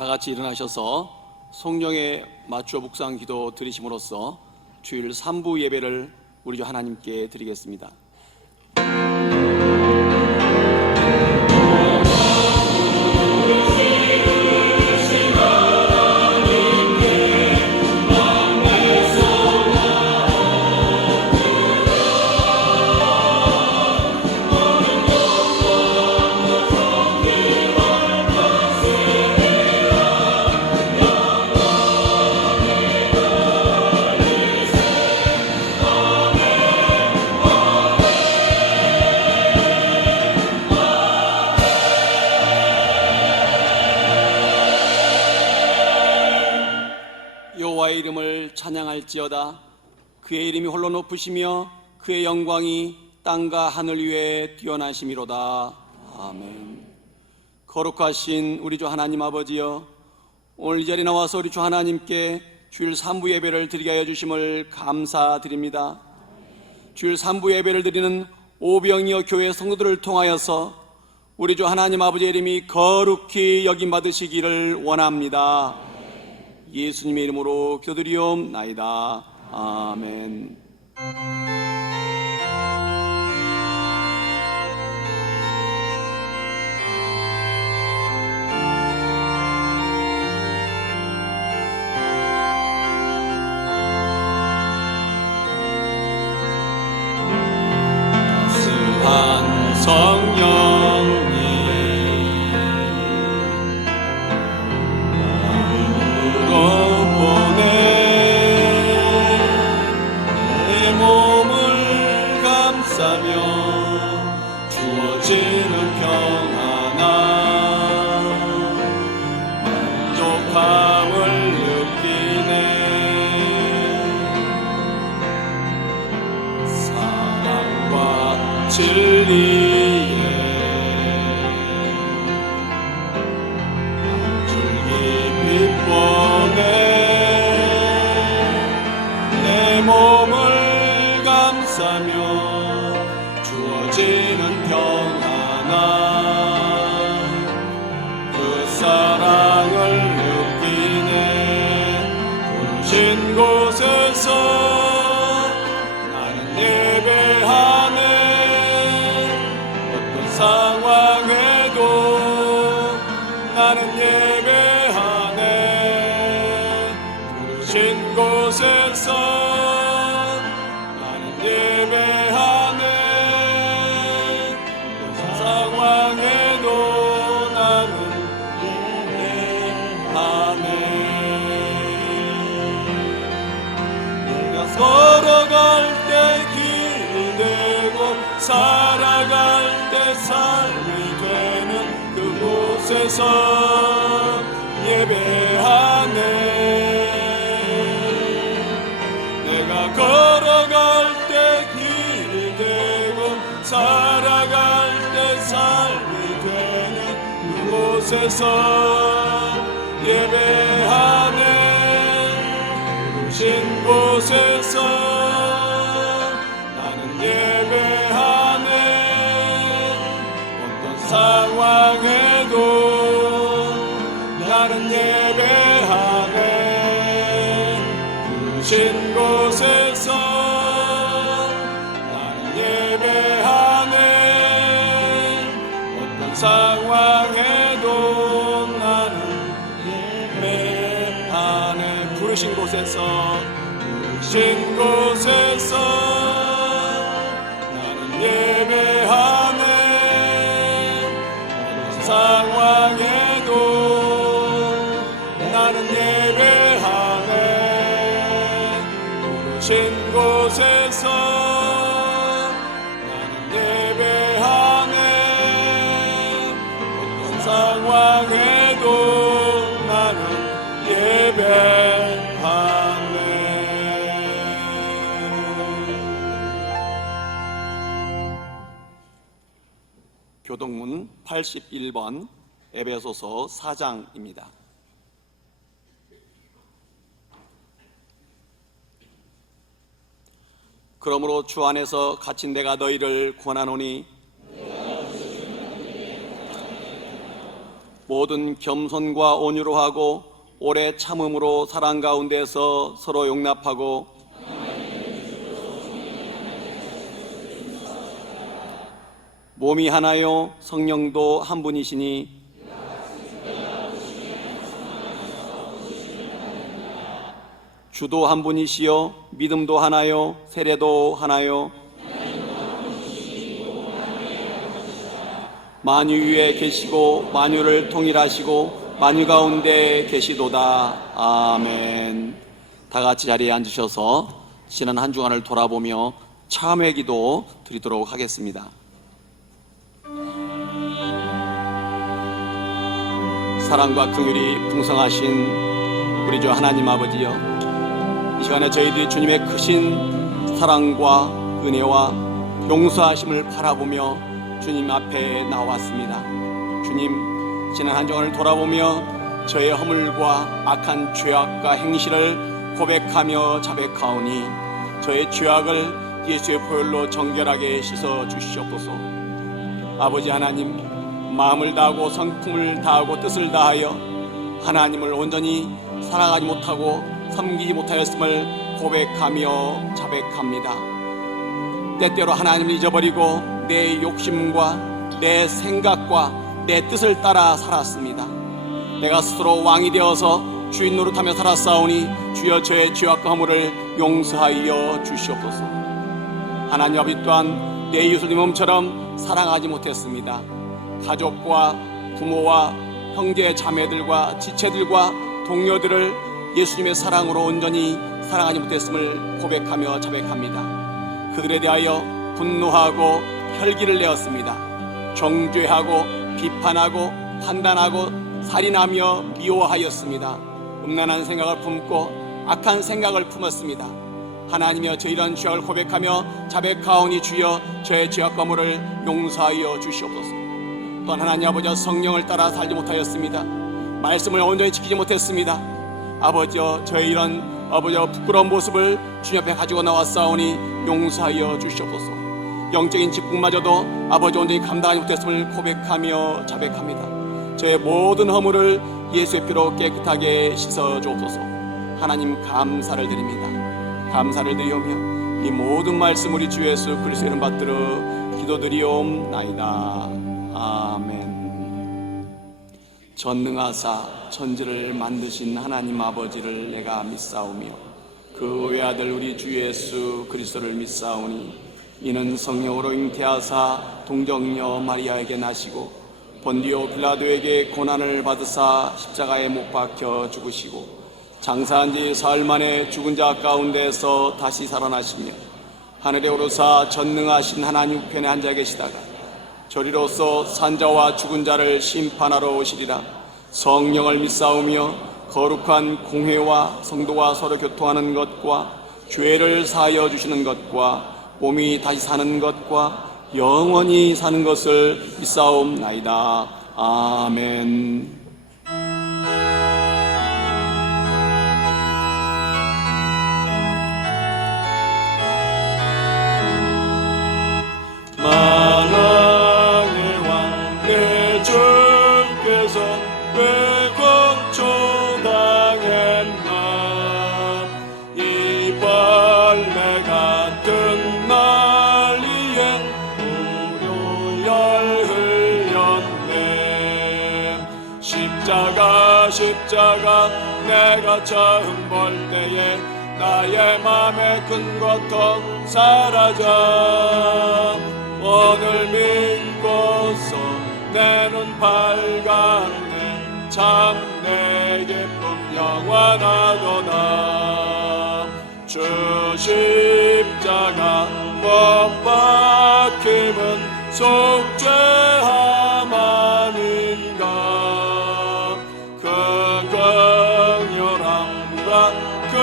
다 같이 일어나셔서 성령의 맞추어 묵상 기도 드리심으로써 주일 3부 예배를 우리 주 하나님께 드리겠습니다. 여호와의 이름을 찬양할지어다. 그의 이름이 홀로 높으시며 그의 영광이 땅과 하늘 위에 뛰어나심이로다. 아멘. 거룩하신 우리 주 하나님 아버지여, 오늘 이 자리에 나와서 우리 주 하나님께 주일 3부 예배를 드리게 하여 주심을 감사드립니다. 주일 3부 예배를 드리는 오병이어 교회 성도들을 통하여서 우리 주 하나님 아버지의 이름이 거룩히 여김받으시기를 원합니다. 예수님의 이름으로 기도드리옵나이다. 아멘. 따스한 성령님 주어지는 평안함, 만족함을 느끼네. 사랑과 진리에 한 줄기 빛보네. 내 몸을 감싸며 주어지는 평안함, 그 사랑을 느끼네. 부르신 곳에서 나는 예배하네. 어떤 상황에도 나는 예배하네. 부르신 곳에서 나는 예배하네. 상황에도 나는 예배하네. 내가 걸어갈 때 길이 되고 살아갈 때 삶이 되는 그곳에서 예배하네. 내가 걸어갈 때 길이 되고 살아갈 삶이 되는 그곳에서 예배하네. 부르신 곳에서 나는 예배하네. 어떤 상황에도 나는 예배하네. 부르신 곳에서 나는 예배하네. 상황에도 나는 예배하네. 부르신 곳에서 나는 예배하네. 어떤 상황에도 나는 예배하네. 부르신 곳에서 상황에도 나는 예배하네. 교동문 81번 에베소서 4장입니다. 그러므로 주 안에서 갇힌 내가 너희를 권하노니 모든 겸손과 온유로 하고 오래 참음으로 사랑 가운데서 서로 용납하고 몸이 하나요 성령도 한 분이시니 주도 한 분이시요 믿음도 하나요 세례도 하나요 만유 위에 계시고 만유를 통일하시고 만유 가운데 계시도다. 아멘. 다 같이 자리에 앉으셔서 지난 한 주간을 돌아보며 참회 기도 드리도록 하겠습니다. 사랑과 긍휼이 풍성하신 우리 주 하나님 아버지여, 이 시간에 저희들이 주님의 크신 사랑과 은혜와 용서하심을 바라보며 주님 앞에 나왔습니다. 주님, 지난 한 주간을 돌아보며 저의 허물과 악한 죄악과 행실을 고백하며 자백하오니 저의 죄악을 예수의 보혈로 정결하게 씻어 주시옵소서. 아버지 하나님, 마음을 다하고 성품을 다하고 뜻을 다하여 하나님을 온전히 사랑하지 못하고 섬기지 못하였음을 고백하며 자백합니다. 때때로 하나님을 잊어버리고 내 욕심과 내 생각과 내 뜻을 따라 살았습니다. 내가 스스로 왕이 되어서 주인 노릇하며 살았사오니 주여 저의 죄악과 허물을 용서하여 주시옵소서. 하나님 아버지 또한 내 이웃을 내 몸처럼 사랑하지 못했습니다. 가족과 부모와 형제 자매들과 지체들과 동료들을 예수님의 사랑으로 온전히 사랑하지 못했음을 고백하며 자백합니다. 그들에 대하여 분노하고 혈기를 내었습니다. 정죄하고 비판하고 판단하고 살인하며 미워하였습니다. 음란한 생각을 품고 악한 생각을 품었습니다. 하나님이여, 저 이런 죄악을 고백하며 자백하오니 주여 저의 죄악과 허물을 용서하여 주시옵소서. 또한 하나님 아버지여, 성령을 따라 살지 못하였습니다. 말씀을 온전히 지키지 못했습니다. 아버지여, 저의 이런 아버지여 부끄러운 모습을 주님 앞에 가지고 나왔사오니 용서하여 주시옵소서. 영적인 직분마저도 아버지 온전히 감당하지 못했음을 고백하며 자백합니다. 저의 모든 허물을 예수의 피로 깨끗하게 씻어 주옵소서. 하나님 감사를 드립니다. 감사를 드리오며 이 모든 말씀 우리 주 예수 그리스도의 이름 받들어 기도드리옵나이다. 아멘. 전능하사 천지를 만드신 하나님 아버지를 내가 믿사오며 그 외아들 우리 주 예수 그리스도를 믿사오니 이는 성령으로 잉태하사 동정녀 마리아에게 나시고 본디오 빌라도에게 고난을 받으사 십자가에 못 박혀 죽으시고 장사한 지 사흘 만에 죽은 자 가운데서 다시 살아나시며 하늘에 오르사 전능하신 하나님 우편에 앉아 계시다가 저리로서 산자와 죽은 자를 심판하러 오시리라. 성령을 믿사오며 거룩한 공회와 성도와 서로 교통하는 것과 죄를 사하여 주시는 것과 몸이 다시 사는 것과 영원히 사는 것을 믿사옵나이다. 아멘. 만왕의 왕 내 주께서 왜 걱정당했나. 이 벌레 같은 난리에 우려열 흘렸네. 십자가 내가 처음 볼 때에 나의 맘의 큰 고통 사라져. 오늘 믿고서 내 눈 밝았네. 참 내 기쁨 영원하도다. 주 십자가 못 박힘은 속죄함 아닌가. 그 긍휼함과 그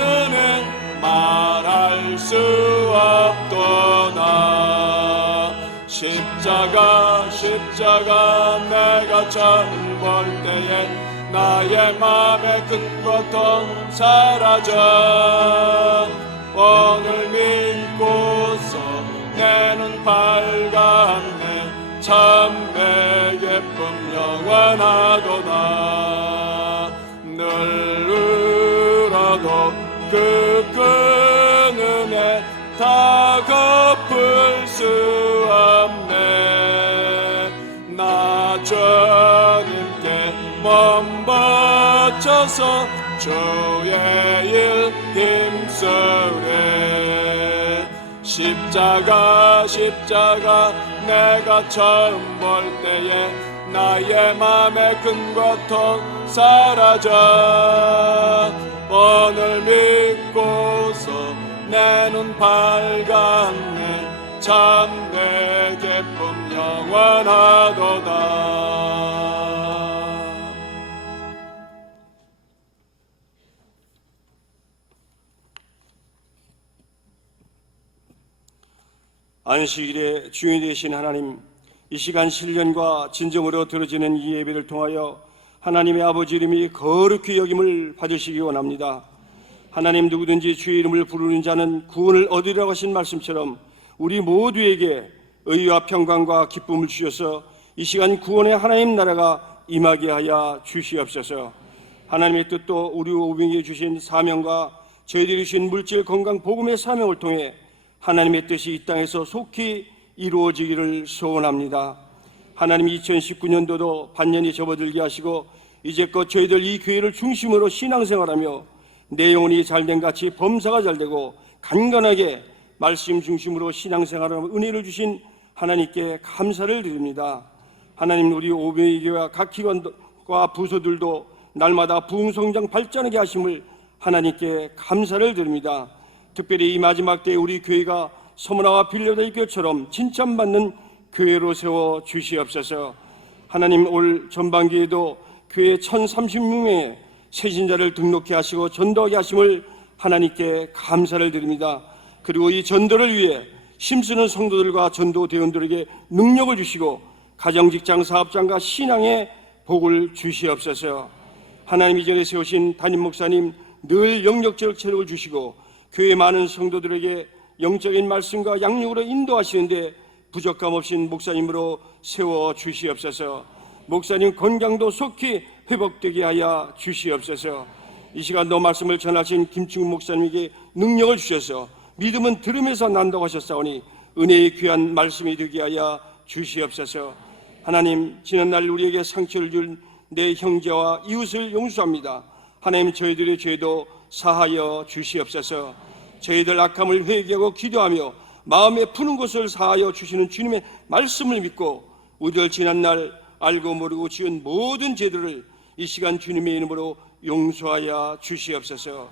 은혜 말할 수 없도다. 십자가 내가 처음 볼 때에 나의 맘의 큰 고통 사라져. 오늘 믿고서 내 눈 밝았네. 참내 기쁨 영원하도다. 늘 울어도 그 큰 은혜 다 갚을 수 없네. 나 주님께 몸 바쳐서 주의 일 힘쓰래. 십자가 내가 처음 볼 때에 나의 맘의 큰 고통 사라져. 오늘 믿고서 내 눈 밝았네. 참 내 기쁨 영원하도다. 안식일의 주인 되신 하나님, 이 시간 신령과 진정으로 드려지는 이 예배를 통하여 하나님의 아버지 이름이 거룩히 여김을 받으시기 원합니다. 하나님, 누구든지 주의 이름을 부르는 자는 구원을 얻으리라고 하신 말씀처럼 우리 모두에게 의와 평강과 기쁨을 주셔서 이 시간 구원의 하나님 나라가 임하게 하여 주시옵소서. 하나님의 뜻도 우리 오병이에 주신 사명과 저희들이 주신 물질 건강 복음의 사명을 통해 하나님의 뜻이 이 땅에서 속히 이루어지기를 소원합니다. 하나님, 2019년도도 반년이 접어들게 하시고 이제껏 저희들 이 교회를 중심으로 신앙생활하며 내 영혼이 잘된 같이 범사가 잘되고 간간하게 말씀 중심으로 신앙생활하는 은혜를 주신 하나님께 감사를 드립니다. 하나님, 우리 오병이 교회와 각 기관과 부서들도 날마다 부흥성장 발전하게 하심을 하나님께 감사를 드립니다. 특별히 이 마지막 때에 우리 교회가 서문화와 빌려될 교회처럼 칭찬받는 교회로 세워 주시옵소서. 하나님, 올 전반기에도 교회 1036명의 새신자를 등록해 하시고 전도하게 하심을 하나님께 감사를 드립니다. 그리고 이 전도를 위해 힘쓰는 성도들과 전도 대원들에게 능력을 주시고 가정, 직장, 사업장과 신앙의 복을 주시옵소서. 하나님, 이전에 세우신 담임 목사님 늘 영역적 체력을 주시고 교회 많은 성도들에게 영적인 말씀과 양육으로 인도하시는데 부족함 없이 목사님으로 세워 주시옵소서. 목사님 건강도 속히 회복되게 하여 주시옵소서. 이 시간도 말씀을 전하신 김충훈 목사님에게 능력을 주셔서 믿음은 들음에서 난다고 하셨사오니 은혜의 귀한 말씀이 되게 하여 주시옵소서. 하나님, 지난날 우리에게 상처를 준 내 형제와 이웃을 용서합니다. 하나님, 저희들의 죄도 사하여 주시옵소서. 저희들 악함을 회개하고 기도하며 마음에 푸는 것을 사하여 주시는 주님의 말씀을 믿고 우리들 지난날 알고 모르고 지은 모든 죄들을 이 시간 주님의 이름으로 용서하여 주시옵소서.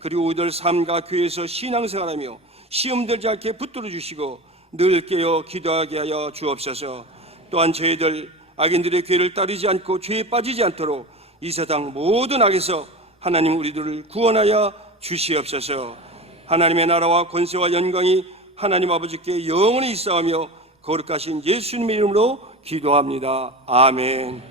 그리고 우리들 삶과 교회에서 신앙생활하며 시험 들지 않게 붙들어 주시고 늘 깨어 기도하게 하여 주옵소서. 또한 저희들 악인들의 괴를 따르지 않고 죄에 빠지지 않도록 이 세상 모든 악에서 하나님 우리들을 구원하여 주시옵소서. 하나님의 나라와 권세와 영광이 하나님 아버지께 영원히 있사오며 거룩하신 예수님의 이름으로 기도합니다. 아멘.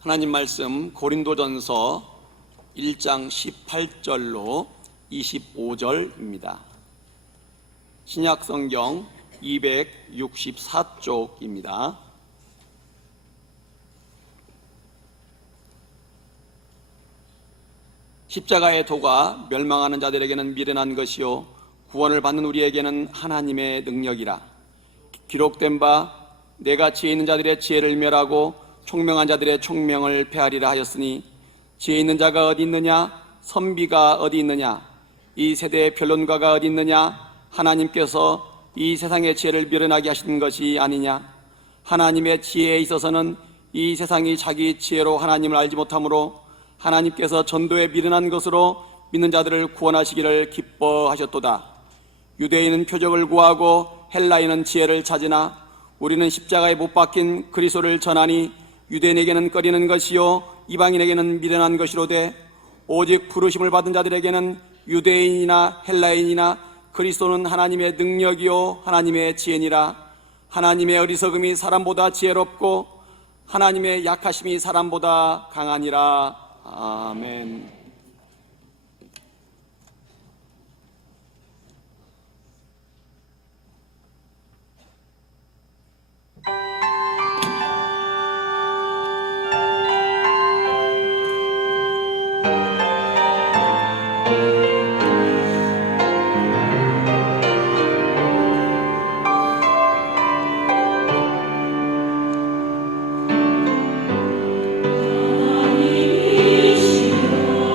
하나님 말씀 고린도전서 1장 18절로 25절입니다. 신약성경 264쪽입니다. 십자가의 도가 멸망하는 자들에게는 미련한 것이요 구원을 받는 우리에게는 하나님의 능력이라. 기록된 바 내가 지혜 있는 자들의 지혜를 멸하고 총명한 자들의 총명을 폐하리라 하였으니 지혜 있는 자가 어디 있느냐? 선비가 어디 있느냐? 이 세대의 변론가가 어디 있느냐? 하나님께서 이 세상의 지혜를 미련하게 하신 것이 아니냐? 하나님의 지혜에 있어서는 이 세상이 자기 지혜로 하나님을 알지 못하므로 하나님께서 전도에 미련한 것으로 믿는 자들을 구원하시기를 기뻐하셨도다. 유대인은 표적을 구하고 헬라인은 지혜를 찾으나 우리는 십자가에 못 박힌 그리스도를 전하니 유대인에게는 꺼리는 것이요 이방인에게는 미련한 것이로되 오직 부르심을 받은 자들에게는 유대인이나 헬라인이나 그리스도는 하나님의 능력이요 하나님의 지혜니라. 하나님의 어리석음이 사람보다 지혜롭고 하나님의 약하심이 사람보다 강하니라. 아멘. 하나님이시여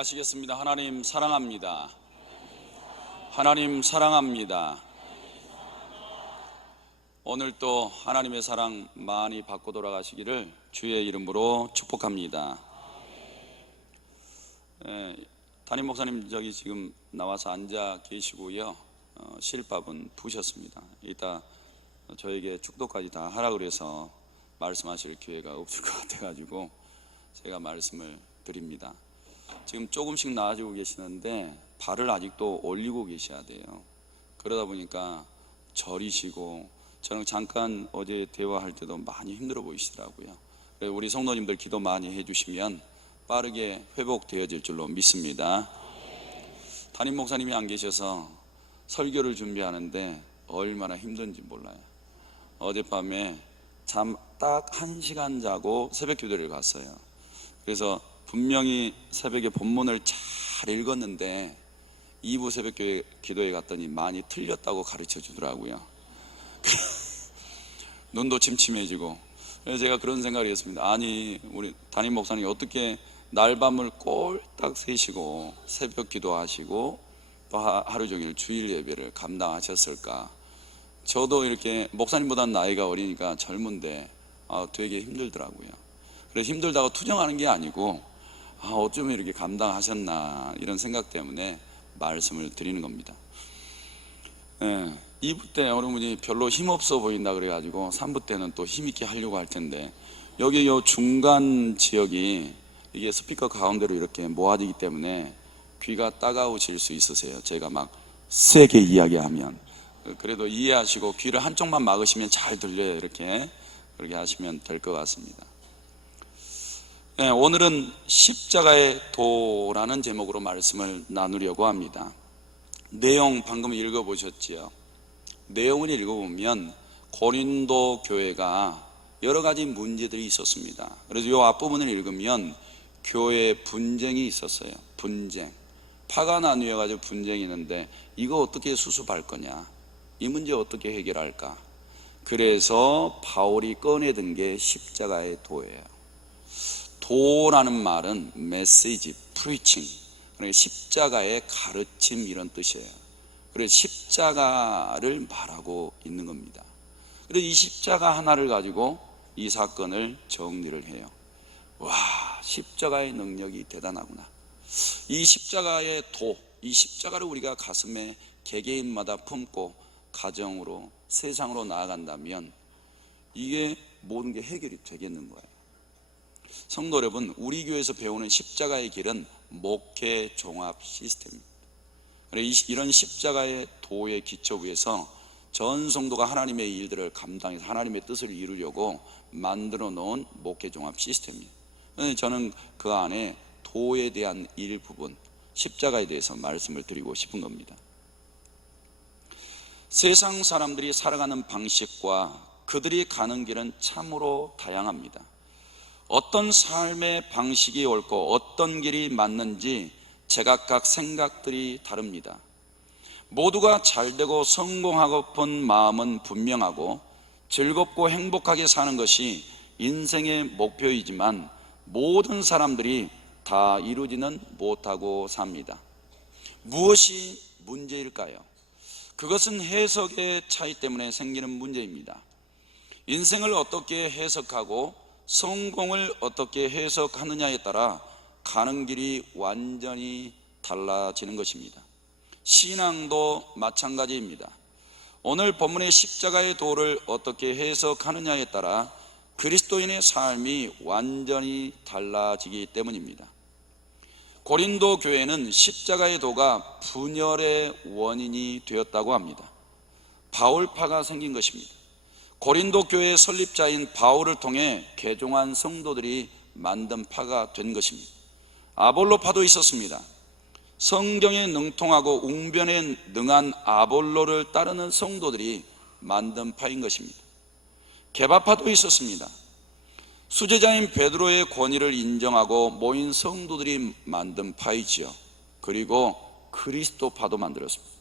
고백하시겠습니다. 하나님 사랑합니다. 하나님 사랑합니다. 오늘 또 하나님의 사랑 많이 받고 돌아가시기를 주의 이름으로 축복합니다. 담임 목사님 저기 지금 나와서 앉아 계시고요. 실밥은 부셨습니다. 이따 저에게 축도까지 다 하라 그래서 말씀하실 기회가 없을 것 같아가지고 제가 말씀을 드립니다. 지금 조금씩 나아지고 계시는데 발을 아직도 올리고 계셔야 돼요. 그러다 보니까 저리시고, 저는 잠깐 어제 대화할 때도 많이 힘들어 보이시더라고요. 그래서 우리 성도님들 기도 많이 해주시면 빠르게 회복되어질 줄로 믿습니다. 담임 목사님이 안 계셔서 설교를 준비하는데 얼마나 힘든지 몰라요. 어젯밤에 잠 딱 1시간 자고 새벽 기도를 갔어요. 그래서 분명히 새벽에 본문을 잘 읽었는데 2부 새벽 기도에 갔더니 많이 틀렸다고 가르쳐 주더라고요. 눈도 침침해지고. 그래서 제가 그런 생각을 했습니다. 아니, 우리 담임 목사님이 어떻게 날밤을 꼴딱 새시고 새벽 기도하시고 또 하루 종일 주일 예배를 감당하셨을까. 저도 이렇게 목사님보다는 나이가 어리니까 젊은데 되게 힘들더라고요. 그래서 힘들다고 투정하는 게 아니고 어쩌면 이렇게 감당하셨나 이런 생각 때문에 말씀을 드리는 겁니다. 2부 때 어느 분이 별로 힘없어 보인다 그래가지고 3부 때는 또 힘있게 하려고 할 텐데, 여기 요 중간 지역이 이게 스피커 가운데로 이렇게 모아지기 때문에 귀가 따가우실 수 있으세요. 제가 막 세게 이야기하면. 그래도 이해하시고 귀를 한쪽만 막으시면 잘 들려요. 이렇게 그렇게 하시면 될 것 같습니다. 오늘은 십자가의 도라는 제목으로 말씀을 나누려고 합니다. 내용 방금 읽어보셨지요? 내용을 읽어보면 고린도 교회가 여러 가지 문제들이 있었습니다. 그래서 이 앞부분을 읽으면 교회에 분쟁이 있었어요. 분쟁, 파가 나뉘어가지고 분쟁이 있는데 이거 어떻게 수습할 거냐, 이 문제 어떻게 해결할까. 그래서 바울이 꺼내든 게 십자가의 도예요. 도라는 말은 메시지, 프리칭, 그러니까 십자가의 가르침 이런 뜻이에요. 그래서 십자가를 말하고 있는 겁니다. 그래서 이 십자가 하나를 가지고 이 사건을 정리를 해요. 와, 십자가의 능력이 대단하구나. 이 십자가의 도, 이 십자가를 우리가 가슴에 개개인마다 품고 가정으로 세상으로 나아간다면 이게 모든 게 해결이 되겠는 거예요. 성도 여러분, 우리 교회에서 배우는 십자가의 길은 목회 종합 시스템입니다. 이런 십자가의 도의 기초 위에서 전 성도가 하나님의 일들을 감당해서 하나님의 뜻을 이루려고 만들어 놓은 목회 종합 시스템입니다. 저는 그 안에 도에 대한 일부분, 십자가에 대해서 말씀을 드리고 싶은 겁니다. 세상 사람들이 살아가는 방식과 그들이 가는 길은 참으로 다양합니다. 어떤 삶의 방식이 옳고 어떤 길이 맞는지 제각각 생각들이 다릅니다. 모두가 잘되고 성공하고픈 마음은 분명하고 즐겁고 행복하게 사는 것이 인생의 목표이지만 모든 사람들이 다 이루지는 못하고 삽니다. 무엇이 문제일까요? 그것은 해석의 차이 때문에 생기는 문제입니다. 인생을 어떻게 해석하고 성공을 어떻게 해석하느냐에 따라 가는 길이 완전히 달라지는 것입니다. 신앙도 마찬가지입니다. 오늘 본문의 십자가의 도를 어떻게 해석하느냐에 따라 그리스도인의 삶이 완전히 달라지기 때문입니다. 고린도 교회는 십자가의 도가 분열의 원인이 되었다고 합니다. 바울파가 생긴 것입니다. 고린도 교회의 설립자인 바울을 통해 개종한 성도들이 만든 파가 된 것입니다. 아볼로파도 있었습니다. 성경에 능통하고 웅변에 능한 아볼로를 따르는 성도들이 만든 파인 것입니다. 게바파도 있었습니다. 수제자인 베드로의 권위를 인정하고 모인 성도들이 만든 파이지요. 그리고 그리스도파도 만들었습니다.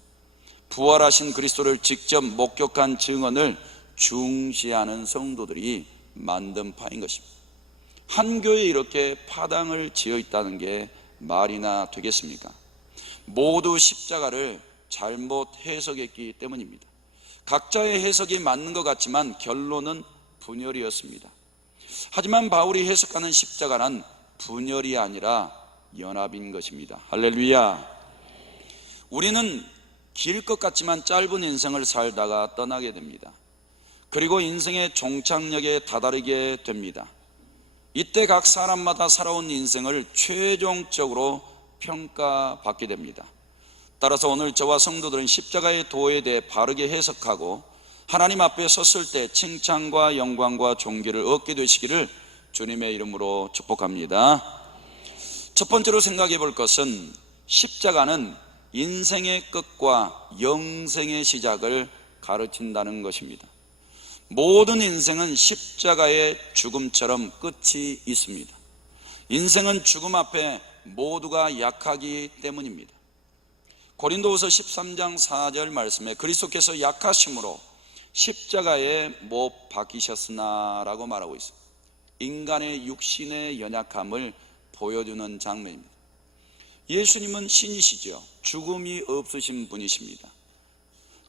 부활하신 그리스도를 직접 목격한 증언을 중시하는 성도들이 만든 파인 것입니다. 한 교회에 이렇게 파당을 지어 있다는 게 말이나 되겠습니까? 모두 십자가를 잘못 해석했기 때문입니다. 각자의 해석이 맞는 것 같지만 결론은 분열이었습니다. 하지만 바울이 해석하는 십자가는 분열이 아니라 연합인 것입니다. 할렐루야. 우리는 길 것 같지만 짧은 인생을 살다가 떠나게 됩니다. 그리고 인생의 종착역에 다다르게 됩니다. 이때 각 사람마다 살아온 인생을 최종적으로 평가받게 됩니다. 따라서 오늘 저와 성도들은 십자가의 도에 대해 바르게 해석하고 하나님 앞에 섰을 때 칭찬과 영광과 존귀를 얻게 되시기를 주님의 이름으로 축복합니다. 첫 번째로 생각해 볼 것은 십자가는 인생의 끝과 영생의 시작을 가르친다는 것입니다. 모든 인생은 십자가의 죽음처럼 끝이 있습니다. 인생은 죽음 앞에 모두가 약하기 때문입니다. 고린도후서 13장 4절 말씀에 그리스도께서 약하심으로 십자가에 못 박히셨으나 라고 말하고 있습니다. 인간의 육신의 연약함을 보여주는 장면입니다. 예수님은 신이시죠. 죽음이 없으신 분이십니다.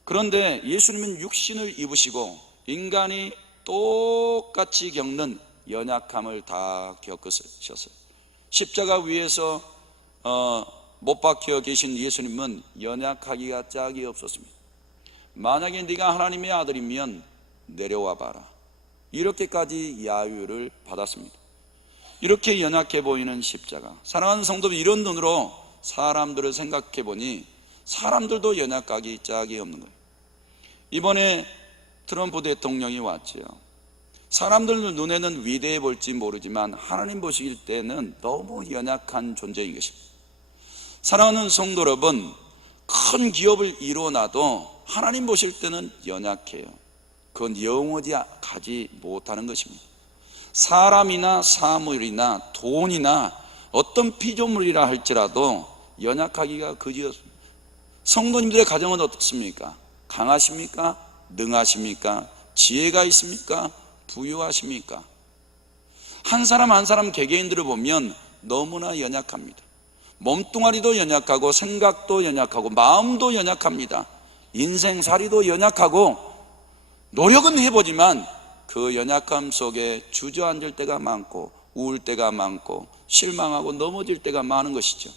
그런데 예수님은 육신을 입으시고 인간이 똑같이 겪는 연약함을 다 겪으셨어요. 십자가 위에서 못 박혀 계신 예수님은 연약하기가 짝이 없었습니다. 만약에 네가 하나님의 아들이면 내려와 봐라, 이렇게까지 야유를 받았습니다. 이렇게 연약해 보이는 십자가, 사랑하는 성도들, 이런 눈으로 사람들을 생각해 보니 사람들도 연약하기 짝이 없는 거예요. 이번에 트럼프 대통령이 왔지요. 사람들 눈에는 위대해 볼지 모르지만 하나님 보실 때는 너무 연약한 존재인 것입니다. 사랑하는 성도 여러분, 큰 기업을 이뤄놔도 하나님 보실 때는 연약해요. 그건 영원히 가지 못하는 것입니다. 사람이나 사물이나 돈이나 어떤 피조물이라 할지라도 연약하기가 그지없습니다. 성도님들의 가정은 어떻습니까? 강하십니까? 능하십니까? 지혜가 있습니까? 부유하십니까? 한 사람 한 사람 개개인들을 보면 너무나 연약합니다. 몸뚱아리도 연약하고 생각도 연약하고 마음도 연약합니다. 인생살이도 연약하고 노력은 해보지만 그 연약함 속에 주저앉을 때가 많고 우울 때가 많고 실망하고 넘어질 때가 많은 것이죠.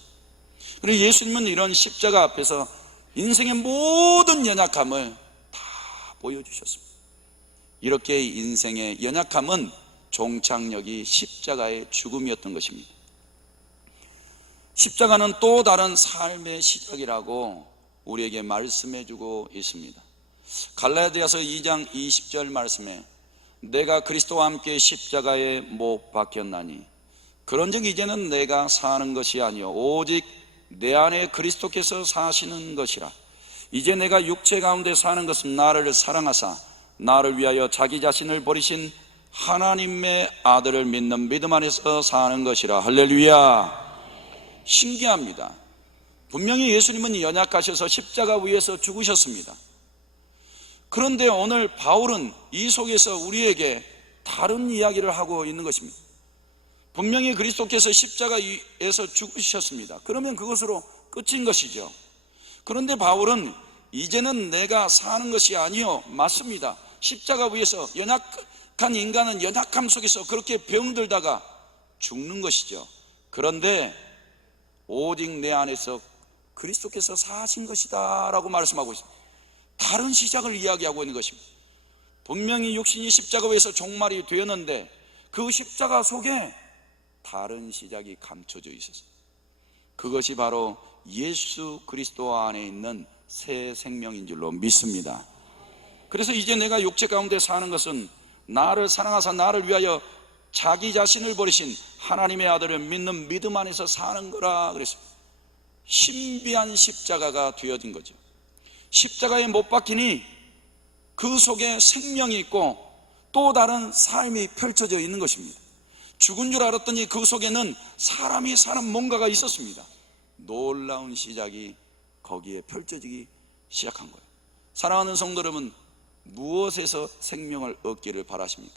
그리고 예수님은 이런 십자가 앞에서 인생의 모든 연약함을 다 보여주셨습니다. 이렇게 인생의 연약함은 종착역이 십자가의 죽음이었던 것입니다. 십자가는 또 다른 삶의 시작이라고 우리에게 말씀해주고 있습니다. 갈라디아서 2장 20절 말씀에 내가 그리스도와 함께 십자가에 못 박혔나니 그런즉 이제는 내가 사는 것이 아니요 오직 내 안에 그리스도께서 사시는 것이라. 이제 내가 육체 가운데 사는 것은 나를 사랑하사 나를 위하여 자기 자신을 버리신 하나님의 아들을 믿는 믿음 안에서 사는 것이라. 할렐루야. 신기합니다. 분명히 예수님은 연약하셔서 십자가 위에서 죽으셨습니다. 그런데 오늘 바울은 이 속에서 우리에게 다른 이야기를 하고 있는 것입니다. 분명히 그리스도께서 십자가에서 죽으셨습니다. 그러면 그것으로 끝인 것이죠. 그런데 바울은 이제는 내가 사는 것이 아니요, 맞습니다. 십자가 위에서 연약한 인간은 연약함 속에서 그렇게 병들다가 죽는 것이죠. 그런데 오직 내 안에서 그리스도께서 사신 것이다 라고 말씀하고 있습니다. 다른 시작을 이야기하고 있는 것입니다. 분명히 육신이 십자가 위에서 종말이 되었는데 그 십자가 속에 다른 시작이 감춰져 있었어요. 그것이 바로 예수 그리스도 안에 있는 새 생명인 줄로 믿습니다. 그래서 이제 내가 육체 가운데 사는 것은 나를 사랑하사 나를 위하여 자기 자신을 버리신 하나님의 아들을 믿는 믿음 안에서 사는 거라 그랬습니다. 신비한 십자가가 되어진 거죠. 십자가에 못 박히니 그 속에 생명이 있고 또 다른 삶이 펼쳐져 있는 것입니다. 죽은 줄 알았더니 그 속에는 사람이 사는 뭔가가 있었습니다. 놀라운 시작이 거기에 펼쳐지기 시작한 거예요. 사랑하는 성도 여러분, 무엇에서 생명을 얻기를 바라십니까?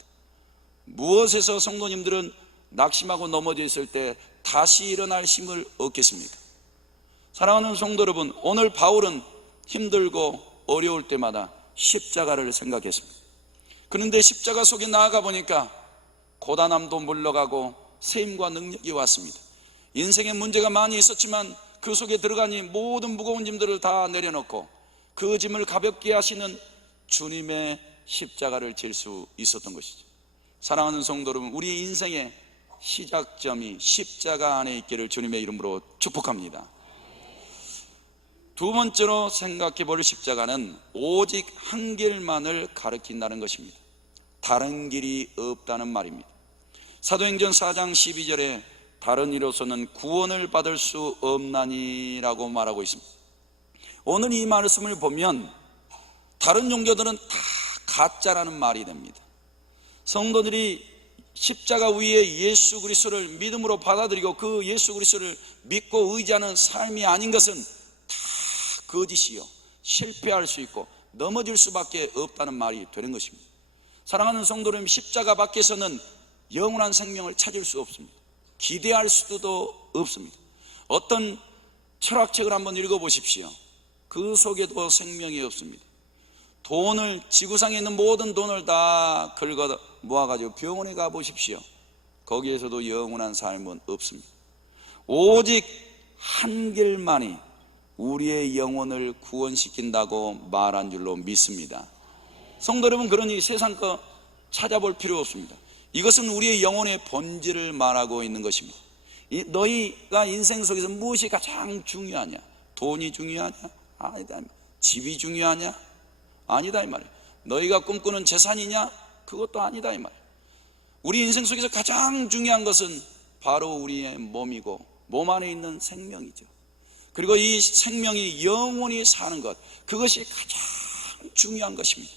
무엇에서 성도님들은 낙심하고 넘어져 있을 때 다시 일어날 힘을 얻겠습니까? 사랑하는 성도 여러분, 오늘 바울은 힘들고 어려울 때마다 십자가를 생각했습니다. 그런데 십자가 속에 나아가 보니까 고단함도 물러가고 세임과 능력이 왔습니다. 인생에 문제가 많이 있었지만 그 속에 들어가니 모든 무거운 짐들을 다 내려놓고 그 짐을 가볍게 하시는 주님의 십자가를 질 수 있었던 것이죠. 사랑하는 성도 여러분, 우리 인생의 시작점이 십자가 안에 있기를 주님의 이름으로 축복합니다. 두 번째로 생각해 볼 십자가는 오직 한 길만을 가리킨다는 것입니다. 다른 길이 없다는 말입니다. 사도행전 4장 12절에 다른 이로서는 구원을 받을 수 없나니라고 말하고 있습니다. 오늘 이 말씀을 보면 다른 종교들은 다 가짜라는 말이 됩니다. 성도들이 십자가 위에 예수 그리스도를 믿음으로 받아들이고 그 예수 그리스도를 믿고 의지하는 삶이 아닌 것은 다 거짓이요, 실패할 수 있고 넘어질 수밖에 없다는 말이 되는 것입니다. 사랑하는 성도 여러분, 십자가 밖에서는 영원한 생명을 찾을 수 없습니다. 기대할 수도 없습니다. 어떤 철학책을 한번 읽어보십시오. 그 속에도 생명이 없습니다. 돈을, 지구상에 있는 모든 돈을 다 긁어 모아가지고 병원에 가보십시오. 거기에서도 영원한 삶은 없습니다. 오직 한 길만이 우리의 영혼을 구원시킨다고 말한 줄로 믿습니다. 성도 여러분, 그러니 세상 거 찾아볼 필요 없습니다. 이것은 우리의 영혼의 본질을 말하고 있는 것입니다. 너희가 인생 속에서 무엇이 가장 중요하냐? 돈이 중요하냐? 아니다. 집이 중요하냐? 아니다 이 말이에요. 너희가 꿈꾸는 재산이냐? 그것도 아니다 이 말이에요. 우리 인생 속에서 가장 중요한 것은 바로 우리의 몸이고 몸 안에 있는 생명이죠. 그리고 이 생명이 영원히 사는 것, 그것이 가장 중요한 것입니다.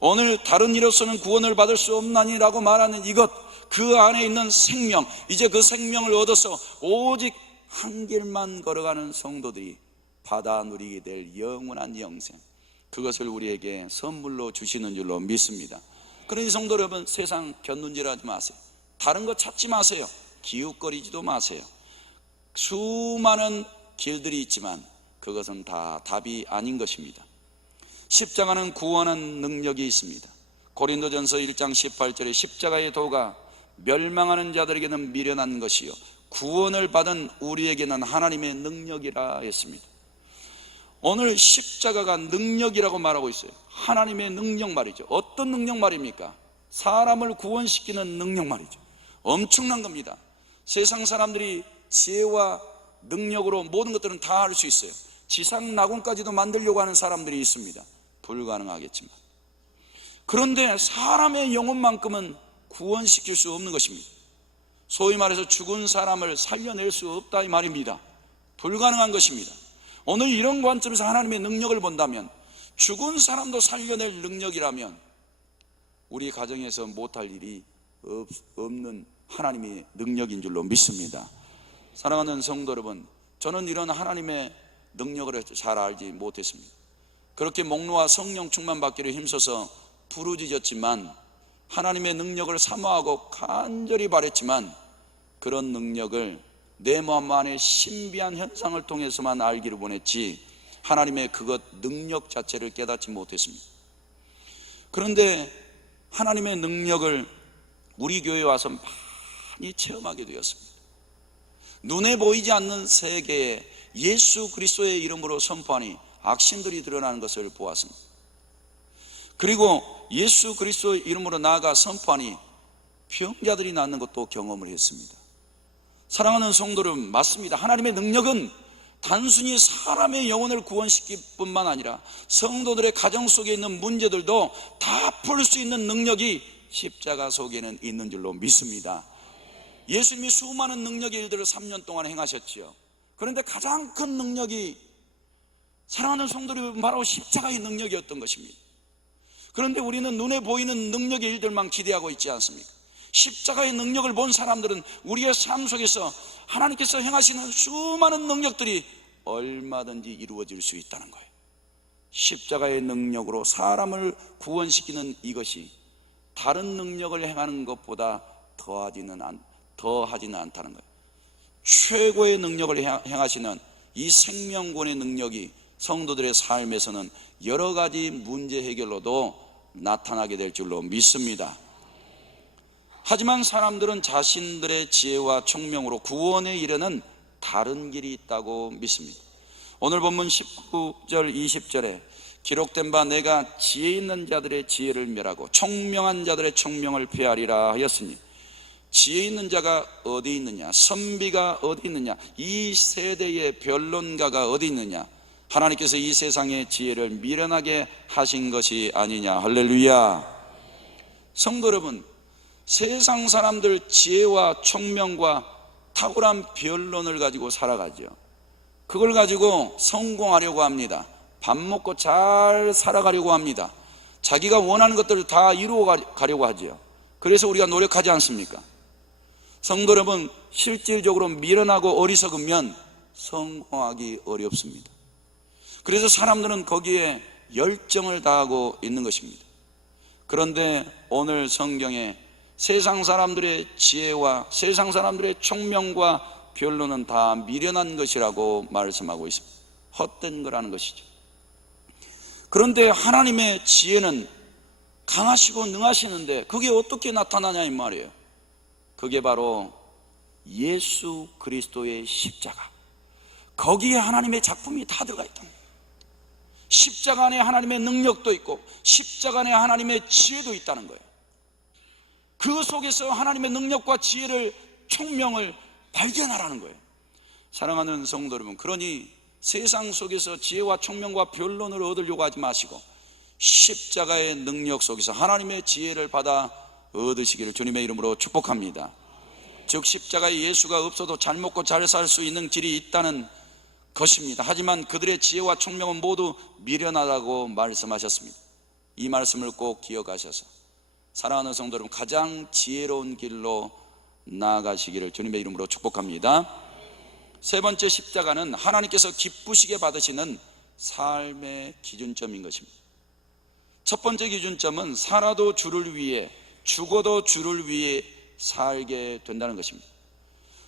오늘 다른 이로서는 구원을 받을 수 없나니라고 말하는 이것, 그 안에 있는 생명, 이제 그 생명을 얻어서 오직 한 길만 걸어가는 성도들이 받아 누리게 될 영원한 영생, 그것을 우리에게 선물로 주시는 줄로 믿습니다. 그러니 성도 여러분, 세상 곁눈질하지 마세요. 다른 거 찾지 마세요. 기웃거리지도 마세요. 수많은 길들이 있지만 그것은 다 답이 아닌 것입니다. 십자가는 구원하는 능력이 있습니다. 고린도전서 1장 18절에 십자가의 도가 멸망하는 자들에게는 미련한 것이요 구원을 받은 우리에게는 하나님의 능력이라 했습니다. 오늘 십자가가 능력이라고 말하고 있어요. 하나님의 능력 말이죠. 어떤 능력 말입니까? 사람을 구원시키는 능력 말이죠. 엄청난 겁니다. 세상 사람들이 지혜와 능력으로 모든 것들은 다 할 수 있어요. 지상 낙원까지도 만들려고 하는 사람들이 있습니다. 불가능하겠지만, 그런데 사람의 영혼만큼은 구원시킬 수 없는 것입니다. 소위 말해서 죽은 사람을 살려낼 수 없다 이 말입니다. 불가능한 것입니다. 오늘 이런 관점에서 하나님의 능력을 본다면, 죽은 사람도 살려낼 능력이라면 우리 가정에서 못할 일이 없는 하나님의 능력인 줄로 믿습니다. 사랑하는 성도 여러분, 저는 이런 하나님의 능력을 잘 알지 못했습니다. 그렇게 목로와 성령 충만 받기를 힘써서 부르짖었지만, 하나님의 능력을 사모하고 간절히 바랬지만 그런 능력을 내 마음 안에 신비한 현상을 통해서만 알기를 원했지 하나님의 그것 능력 자체를 깨닫지 못했습니다. 그런데 하나님의 능력을 우리 교회에 와서 많이 체험하게 되었습니다. 눈에 보이지 않는 세계에 예수 그리스도의 이름으로 선포하니 악신들이 드러나는 것을 보았습니다. 그리고 예수 그리스도의 이름으로 나아가 선포하니 병자들이 낫는 것도 경험을 했습니다. 사랑하는 성도 여러분, 맞습니다. 하나님의 능력은 단순히 사람의 영혼을 구원시킬 뿐만 아니라 성도들의 가정 속에 있는 문제들도 다 풀 수 있는 능력이 십자가 속에는 있는 줄로 믿습니다. 예수님이 수많은 능력의 일들을 3년 동안 행하셨지요. 그런데 가장 큰 능력이, 사랑하는 성도들이, 바로 십자가의 능력이었던 것입니다. 그런데 우리는 눈에 보이는 능력의 일들만 기대하고 있지 않습니까? 십자가의 능력을 본 사람들은 우리의 삶 속에서 하나님께서 행하시는 수많은 능력들이 얼마든지 이루어질 수 있다는 거예요. 십자가의 능력으로 사람을 구원시키는 이것이 다른 능력을 행하는 것보다 더하지는 않다는 거예요. 최고의 능력을 행하시는 이 생명권의 능력이 성도들의 삶에서는 여러 가지 문제 해결로도 나타나게 될 줄로 믿습니다. 하지만 사람들은 자신들의 지혜와 총명으로 구원에 이르는 다른 길이 있다고 믿습니다. 오늘 본문 19절 20절에 기록된 바 내가 지혜 있는 자들의 지혜를 멸하고 총명한 자들의 총명을 폐하리라 하였으니, 지혜 있는 자가 어디 있느냐, 선비가 어디 있느냐, 이 세대의 변론가가 어디 있느냐, 하나님께서 이 세상의 지혜를 미련하게 하신 것이 아니냐. 할렐루야. 성도 여러분, 세상 사람들 지혜와 총명과 탁월한 변론을 가지고 살아가죠. 그걸 가지고 성공하려고 합니다. 밥 먹고 잘 살아가려고 합니다. 자기가 원하는 것들을 다 이루어 가려고 하죠. 그래서 우리가 노력하지 않습니까? 성도 여러분, 실질적으로 미련하고 어리석으면 성공하기 어렵습니다. 그래서 사람들은 거기에 열정을 다하고 있는 것입니다. 그런데 오늘 성경에 세상 사람들의 지혜와 세상 사람들의 총명과 변론은 다 미련한 것이라고 말씀하고 있습니다. 헛된 거라는 것이죠. 그런데 하나님의 지혜는 강하시고 능하시는데 그게 어떻게 나타나냐 이 말이에요. 그게 바로 예수 그리스도의 십자가, 거기에 하나님의 작품이 다 들어가 있답니다. 십자가 안에 하나님의 능력도 있고 십자가 안에 하나님의 지혜도 있다는 거예요. 그 속에서 하나님의 능력과 지혜를, 총명을 발견하라는 거예요. 사랑하는 성도 여러분, 그러니 세상 속에서 지혜와 총명과 변론을 얻으려고 하지 마시고 십자가의 능력 속에서 하나님의 지혜를 받아 얻으시기를 주님의 이름으로 축복합니다. 즉 십자가에 예수가 없어도 잘 먹고 잘 살 수 있는 길이 있다는 것입니다. 하지만 그들의 지혜와 총명은 모두 미련하다고 말씀하셨습니다. 이 말씀을 꼭 기억하셔서 사랑하는 성도 여러분, 가장 지혜로운 길로 나아가시기를 주님의 이름으로 축복합니다. 세 번째, 십자가는 하나님께서 기쁘시게 받으시는 삶의 기준점인 것입니다. 첫 번째 기준점은 살아도 주를 위해, 죽어도 주를 위해 살게 된다는 것입니다.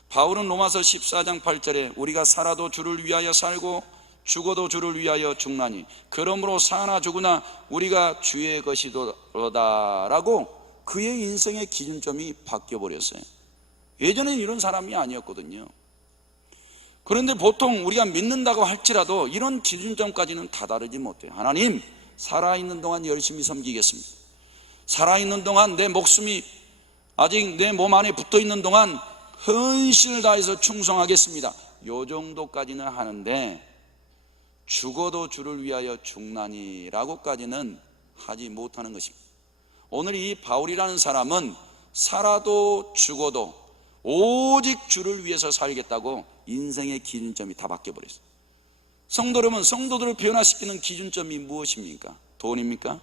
바울은 로마서 14장 8절에 우리가 살아도 주를 위하여 살고 죽어도 주를 위하여 죽나니 그러므로 사나 죽으나 우리가 주의 것이로다 라고 그의 인생의 기준점이 바뀌어버렸어요. 예전에는 이런 사람이 아니었거든요. 그런데 보통 우리가 믿는다고 할지라도 이런 기준점까지는 다다르지 못해요. 하나님, 살아있는 동안 열심히 섬기겠습니다. 살아있는 동안 내 목숨이 아직 내 몸 안에 붙어있는 동안 헌신을 다해서 충성하겠습니다. 요 정도까지는 하는데 죽어도 주를 위하여 죽나니 라고까지는 하지 못하는 것입니다. 오늘 이 바울이라는 사람은 살아도 죽어도 오직 주를 위해서 살겠다고 인생의 기준점이 다 바뀌어버렸어요. 성도 여러분, 성도들을 변화시키는 기준점이 무엇입니까? 돈입니까?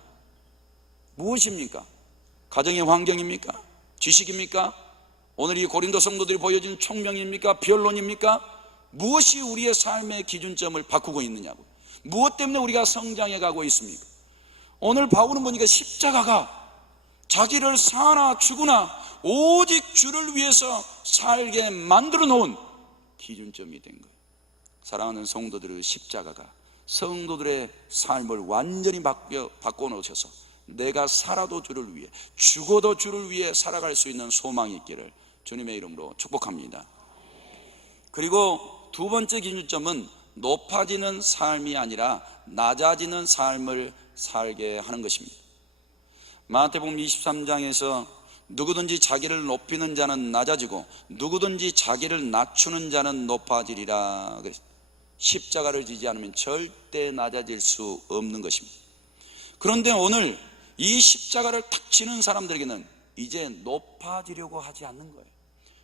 무엇입니까? 가정의 환경입니까? 지식입니까? 오늘 이 고린도 성도들이 보여준 총명입니까? 변론입니까? 무엇이 우리의 삶의 기준점을 바꾸고 있느냐고, 무엇 때문에 우리가 성장해 가고 있습니까? 오늘 바울은 보니까 십자가가 자기를 사나 죽으나 오직 주를 위해서 살게 만들어 놓은 기준점이 된 거예요. 사랑하는 성도들의 십자가가 성도들의 삶을 완전히 바꿔 놓으셔서 내가 살아도 주를 위해, 죽어도 주를 위해 살아갈 수 있는 소망이 있기를 주님의 이름으로 축복합니다. 그리고 두 번째 기준점은 높아지는 삶이 아니라 낮아지는 삶을 살게 하는 것입니다. 마태복음 23장에서 누구든지 자기를 높이는 자는 낮아지고 누구든지 자기를 낮추는 자는 높아지리라. 십자가를 지지 않으면 절대 낮아질 수 없는 것입니다. 그런데 오늘 이 십자가를 탁 지는 사람들에게는 이제 높아지려고 하지 않는 거예요.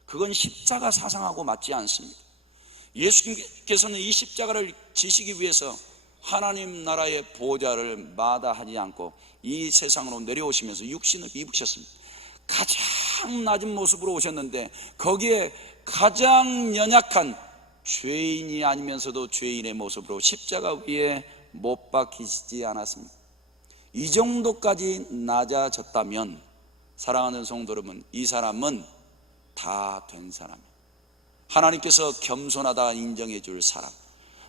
그건 십자가 사상하고 맞지 않습니다. 예수님께서는 이 십자가를 지시기 위해서 하나님 나라의 보좌를 마다하지 않고 이 세상으로 내려오시면서 육신을 입으셨습니다. 가장 낮은 모습으로 오셨는데 거기에 가장 연약한 죄인이 아니면서도 죄인의 모습으로 십자가 위에 못 박히시지 않았습니다. 이 정도까지 낮아졌다면 사랑하는 성도 여러분, 이 사람은 다 된 사람이에요. 하나님께서 겸손하다 인정해 줄 사람,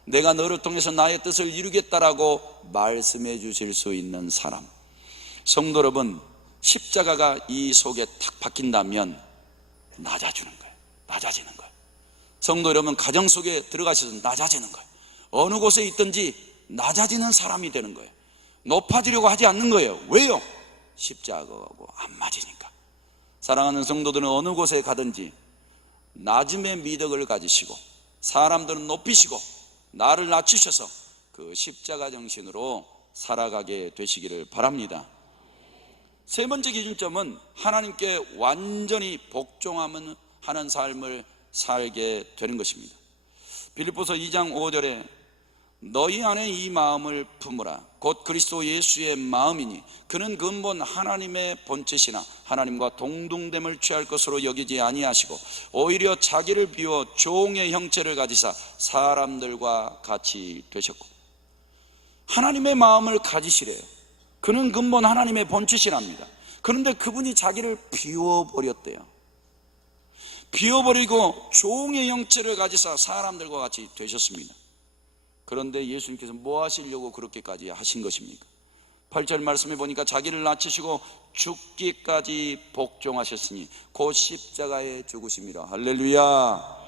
내가 너를 통해서 나의 뜻을 이루겠다라고 말씀해 주실 수 있는 사람. 성도 여러분, 십자가가 이 속에 탁 박힌다면 낮아지는 거예요. 성도 여러분, 가정 속에 들어가셔서 낮아지는 거예요. 어느 곳에 있든지 낮아지는 사람이 되는 거예요. 높아지려고 하지 않는 거예요. 왜요? 십자가하고 안 맞으니까. 사랑하는 성도들은 어느 곳에 가든지 낮음의 미덕을 가지시고 사람들은 높이시고 나를 낮추셔서 그 십자가 정신으로 살아가게 되시기를 바랍니다. 세 번째 기준점은 하나님께 완전히 복종하는 삶을 살게 되는 것입니다. 빌립보서 2장 5절에 너희 안에 이 마음을 품으라. 곧 그리스도 예수의 마음이니 그는 근본 하나님의 본체시나 하나님과 동등됨을 취할 것으로 여기지 아니하시고 오히려 자기를 비워 종의 형체를 가지사 사람들과 같이 되셨고, 하나님의 마음을 가지시래요. 그는 근본 하나님의 본체시랍니다. 그런데 그분이 자기를 비워버렸대요. 비워버리고 종의 형체를 가지사 사람들과 같이 되셨습니다. 그런데 예수님께서 뭐 하시려고 그렇게까지 하신 것입니까? 8절 말씀에 보니까 자기를 낮추시고 죽기까지 복종하셨으니 곧 십자가에 죽으심이라. 할렐루야.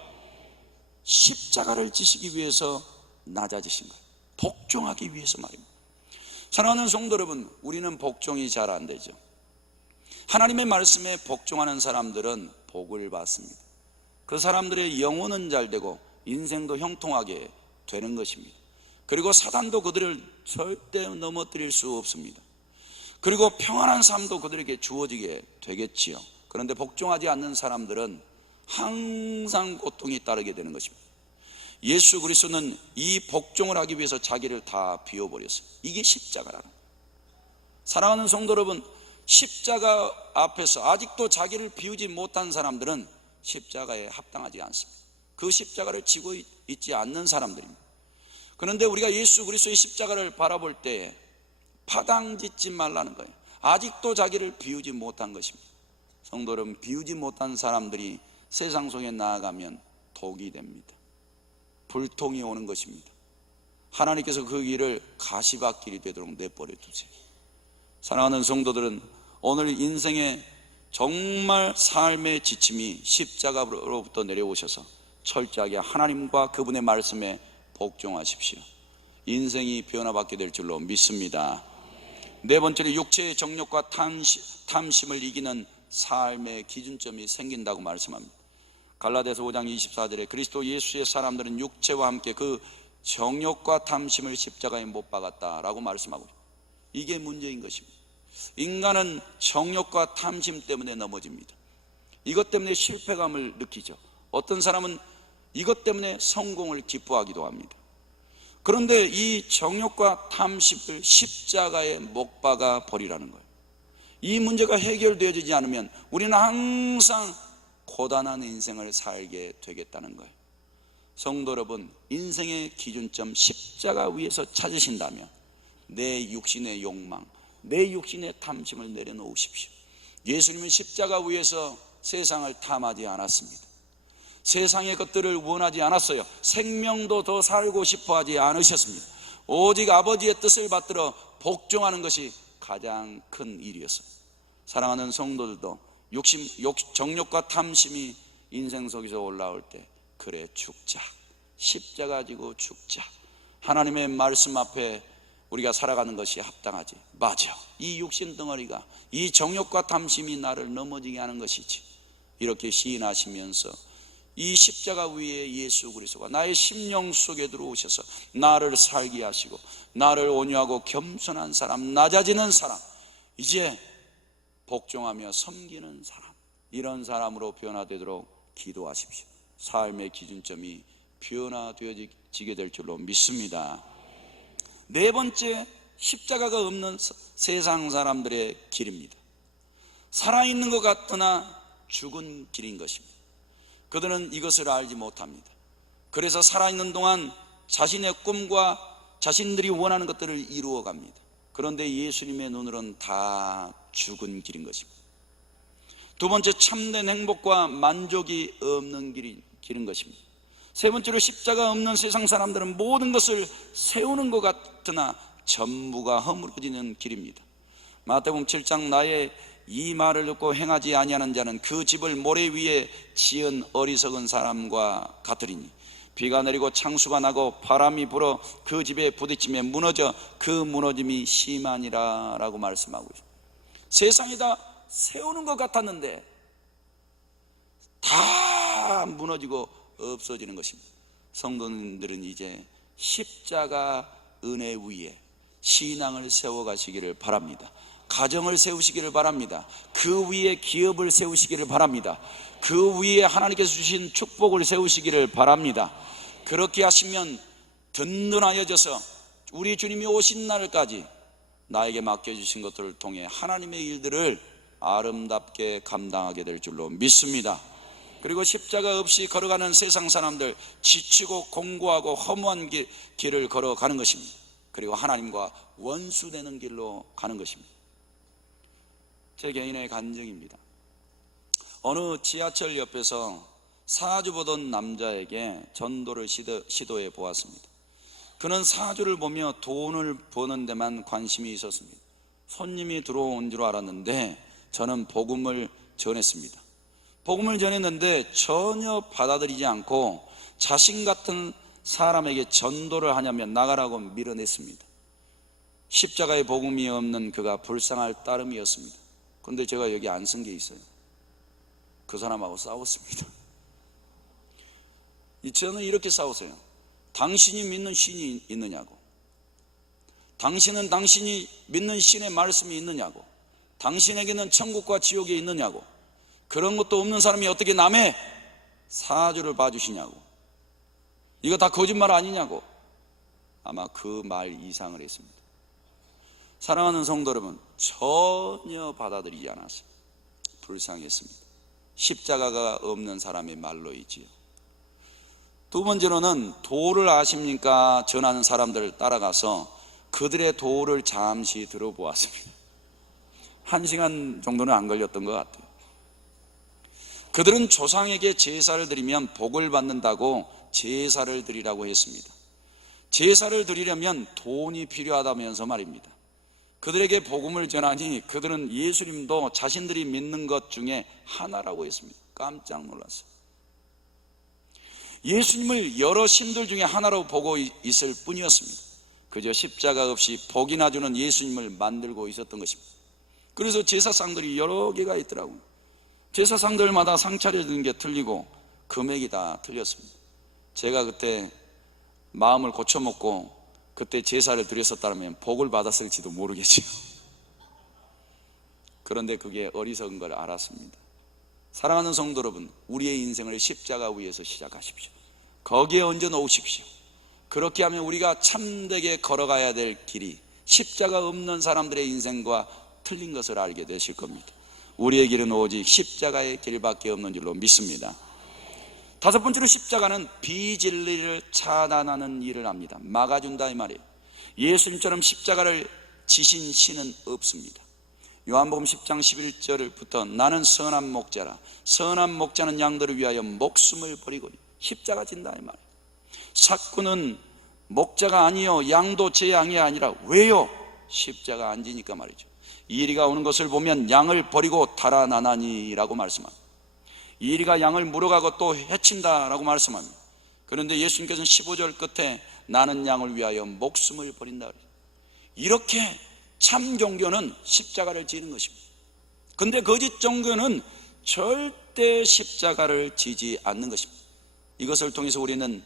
십자가를 지시기 위해서 낮아지신 거예요. 복종하기 위해서 말입니다. 사랑하는 성도 여러분, 우리는 복종이 잘 안 되죠. 하나님의 말씀에 복종하는 사람들은 복을 받습니다. 그 사람들의 영혼은 잘 되고 인생도 형통하게 되는 것입니다. 그리고 사단도 그들을 절대 넘어뜨릴 수 없습니다. 그리고 평안한 삶도 그들에게 주어지게 되겠지요. 그런데 복종하지 않는 사람들은 항상 고통이 따르게 되는 것입니다. 예수 그리스도는 이 복종을 하기 위해서 자기를 다 비워버렸어요. 이게 십자가라는 거예요. 사랑하는 성도 여러분, 십자가 앞에서 아직도 자기를 비우지 못한 사람들은 십자가에 합당하지 않습니다. 그 십자가를 지고 있지 않는 사람들입니다. 그런데 우리가 예수 그리스도의 십자가를 바라볼 때 파당짓지 말라는 거예요. 아직도 자기를 비우지 못한 것입니다. 성도 여러분, 비우지 못한 사람들이 세상 속에 나아가면 독이 됩니다. 불통이 오는 것입니다. 하나님께서 그 길을 가시밭길이 되도록 내버려 두세요. 사랑하는 성도들은 오늘 인생의 정말 삶의 지침이 십자가로부터 내려오셔서 철저하게 하나님과 그분의 말씀에 복종하십시오. 인생이 변화받게 될 줄로 믿습니다. 네 번째로 육체의 정욕과 탐심을 이기는 삶의 기준점이 생긴다고 말씀합니다. 갈라디아서 5장 24절에 그리스도 예수의 사람들은 육체와 함께 그 정욕과 탐심을 십자가에 못 박았다라고 말씀하고, 이게 문제인 것입니다. 인간은 정욕과 탐심 때문에 넘어집니다. 이것 때문에 실패감을 느끼죠. 어떤 사람은 이것 때문에 성공을 기뻐하기도 합니다. 그런데 이 정욕과 탐심을 십자가에 못 박아 버리라는 거예요. 이 문제가 해결되어지지 않으면 우리는 항상 고단한 인생을 살게 되겠다는 거예요. 성도 여러분, 인생의 기준점 십자가 위에서 찾으신다면 내 육신의 욕망, 내 육신의 탐심을 내려놓으십시오. 예수님은 십자가 위에서 세상을 탐하지 않았습니다. 세상의 것들을 원하지 않았어요. 생명도 더 살고 싶어 하지 않으셨습니다. 오직 아버지의 뜻을 받들어 복종하는 것이 가장 큰 일이었어요. 사랑하는 성도들도 정욕과 탐심이 인생 속에서 올라올 때, 그래 죽자, 십자가 지고 죽자, 하나님의 말씀 앞에 우리가 살아가는 것이 합당하지. 맞아, 이 육신 덩어리가, 이 정욕과 탐심이 나를 넘어지게 하는 것이지. 이렇게 시인하시면서 이 십자가 위에 예수 그리스도가 나의 심령 속에 들어오셔서 나를 살게 하시고 나를 온유하고 겸손한 사람, 낮아지는 사람, 이제 복종하며 섬기는 사람, 이런 사람으로 변화되도록 기도하십시오. 삶의 기준점이 변화되어지게 될 줄로 믿습니다. 네 번째, 십자가가 없는 세상 사람들의 길입니다. 살아있는 것 같으나 죽은 길인 것입니다. 그들은 이것을 알지 못합니다. 그래서 살아있는 동안 자신의 꿈과 자신들이 원하는 것들을 이루어갑니다. 그런데 예수님의 눈으로는 다 죽은 길인 것입니다. 두 번째, 참된 행복과 만족이 없는 길입니다. 기른 것입니다. 세 번째로 십자가 없는 세상 사람들은 모든 것을 세우는 것 같으나 전부가 허물어지는 길입니다. 마태복음 7장 나의 이 말을 듣고 행하지 아니하는 자는 그 집을 모래 위에 지은 어리석은 사람과 같으리니 비가 내리고 창수가 나고 바람이 불어 그 집에 부딪히며 무너져 그 무너짐이 심하니라 라고 말씀하고 있습니다. 세상에다 세우는 것 같았는데 다 무너지고 없어지는 것입니다. 성도님들은 이제 십자가 은혜 위에 신앙을 세워가시기를 바랍니다. 가정을 세우시기를 바랍니다. 그 위에 기업을 세우시기를 바랍니다. 그 위에 하나님께서 주신 축복을 세우시기를 바랍니다. 그렇게 하시면 든든하여져서 우리 주님이 오신 날까지 나에게 맡겨주신 것들을 통해 하나님의 일들을 아름답게 감당하게 될 줄로 믿습니다. 그리고 십자가 없이 걸어가는 세상 사람들, 지치고 공고하고 허무한 길을 걸어가는 것입니다. 그리고 하나님과 원수되는 길로 가는 것입니다. 제 개인의 간증입니다. 어느 지하철 옆에서 사주 보던 남자에게 전도를 시도해 보았습니다. 그는 사주를 보며 돈을 버는 데만 관심이 있었습니다. 손님이 들어온 줄 알았는데 저는 복음을 전했습니다. 복음을 전했는데 전혀 받아들이지 않고 자신 같은 사람에게 전도를 하냐면 나가라고 밀어냈습니다. 십자가의 복음이 없는 그가 불쌍할 따름이었습니다. 그런데 제가 여기 안 쓴 게 있어요. 그 사람하고 싸웠습니다. 저는 이렇게 싸웠어요. 당신이 믿는 신이 있느냐고, 당신은 당신이 믿는 신의 말씀이 있느냐고, 당신에게는 천국과 지옥이 있느냐고, 그런 것도 없는 사람이 어떻게 남의 사주를 봐주시냐고, 이거 다 거짓말 아니냐고. 아마 그 말 이상을 했습니다. 사랑하는 성도 여러분, 전혀 받아들이지 않았어요. 불쌍했습니다. 십자가가 없는 사람의 말로이지요. 두 번째로는 도를 아십니까? 전하는 사람들을 따라가서 그들의 도를 잠시 들어보았습니다. 1시간 정도는 안 걸렸던 것 같아요. 그들은 조상에게 제사를 드리면 복을 받는다고 제사를 드리라고 했습니다. 제사를 드리려면 돈이 필요하다면서 말입니다. 그들에게 복음을 전하니 그들은 예수님도 자신들이 믿는 것 중에 하나라고 했습니다. 깜짝 놀랐어요. 예수님을 여러 신들 중에 하나로 보고 있을 뿐이었습니다. 그저 십자가 없이 복이나 주는 예수님을 만들고 있었던 것입니다. 그래서 제사상들이 여러 개가 있더라고요. 제사상들마다 상 차려주는 게 틀리고 금액이 다 틀렸습니다. 제가 그때 마음을 고쳐먹고 그때 제사를 드렸었다면 복을 받았을지도 모르겠지요. 그런데 그게 어리석은 걸 알았습니다. 사랑하는 성도 여러분, 우리의 인생을 십자가 위에서 시작하십시오. 거기에 얹어 놓으십시오. 그렇게 하면 우리가 참되게 걸어가야 될 길이 십자가 없는 사람들의 인생과 틀린 것을 알게 되실 겁니다. 우리의 길은 오직 십자가의 길밖에 없는 줄로 믿습니다. 다섯 번째로 십자가는 비진리를 차단하는 일을 합니다. 막아준다 이 말이에요. 예수님처럼 십자가를 지신 신은 없습니다. 요한복음 10장 11절부터 나는 선한 목자라, 선한 목자는 양들을 위하여 목숨을 버리고, 십자가 진다 이 말이에요. 삭구는 목자가 아니요 양도 제 양이 아니라 왜요? 십자가 안 지니까 말이죠. 이리가 오는 것을 보면 양을 버리고 달아나나니라고 말씀합니다. 이리가 양을 물어가고 또 해친다라고 말씀합니다. 그런데 예수님께서는 15절 끝에 나는 양을 위하여 목숨을 버린다. 이렇게 참 종교는 십자가를 지는 것입니다. 그런데 거짓 종교는 절대 십자가를 지지 않는 것입니다. 이것을 통해서 우리는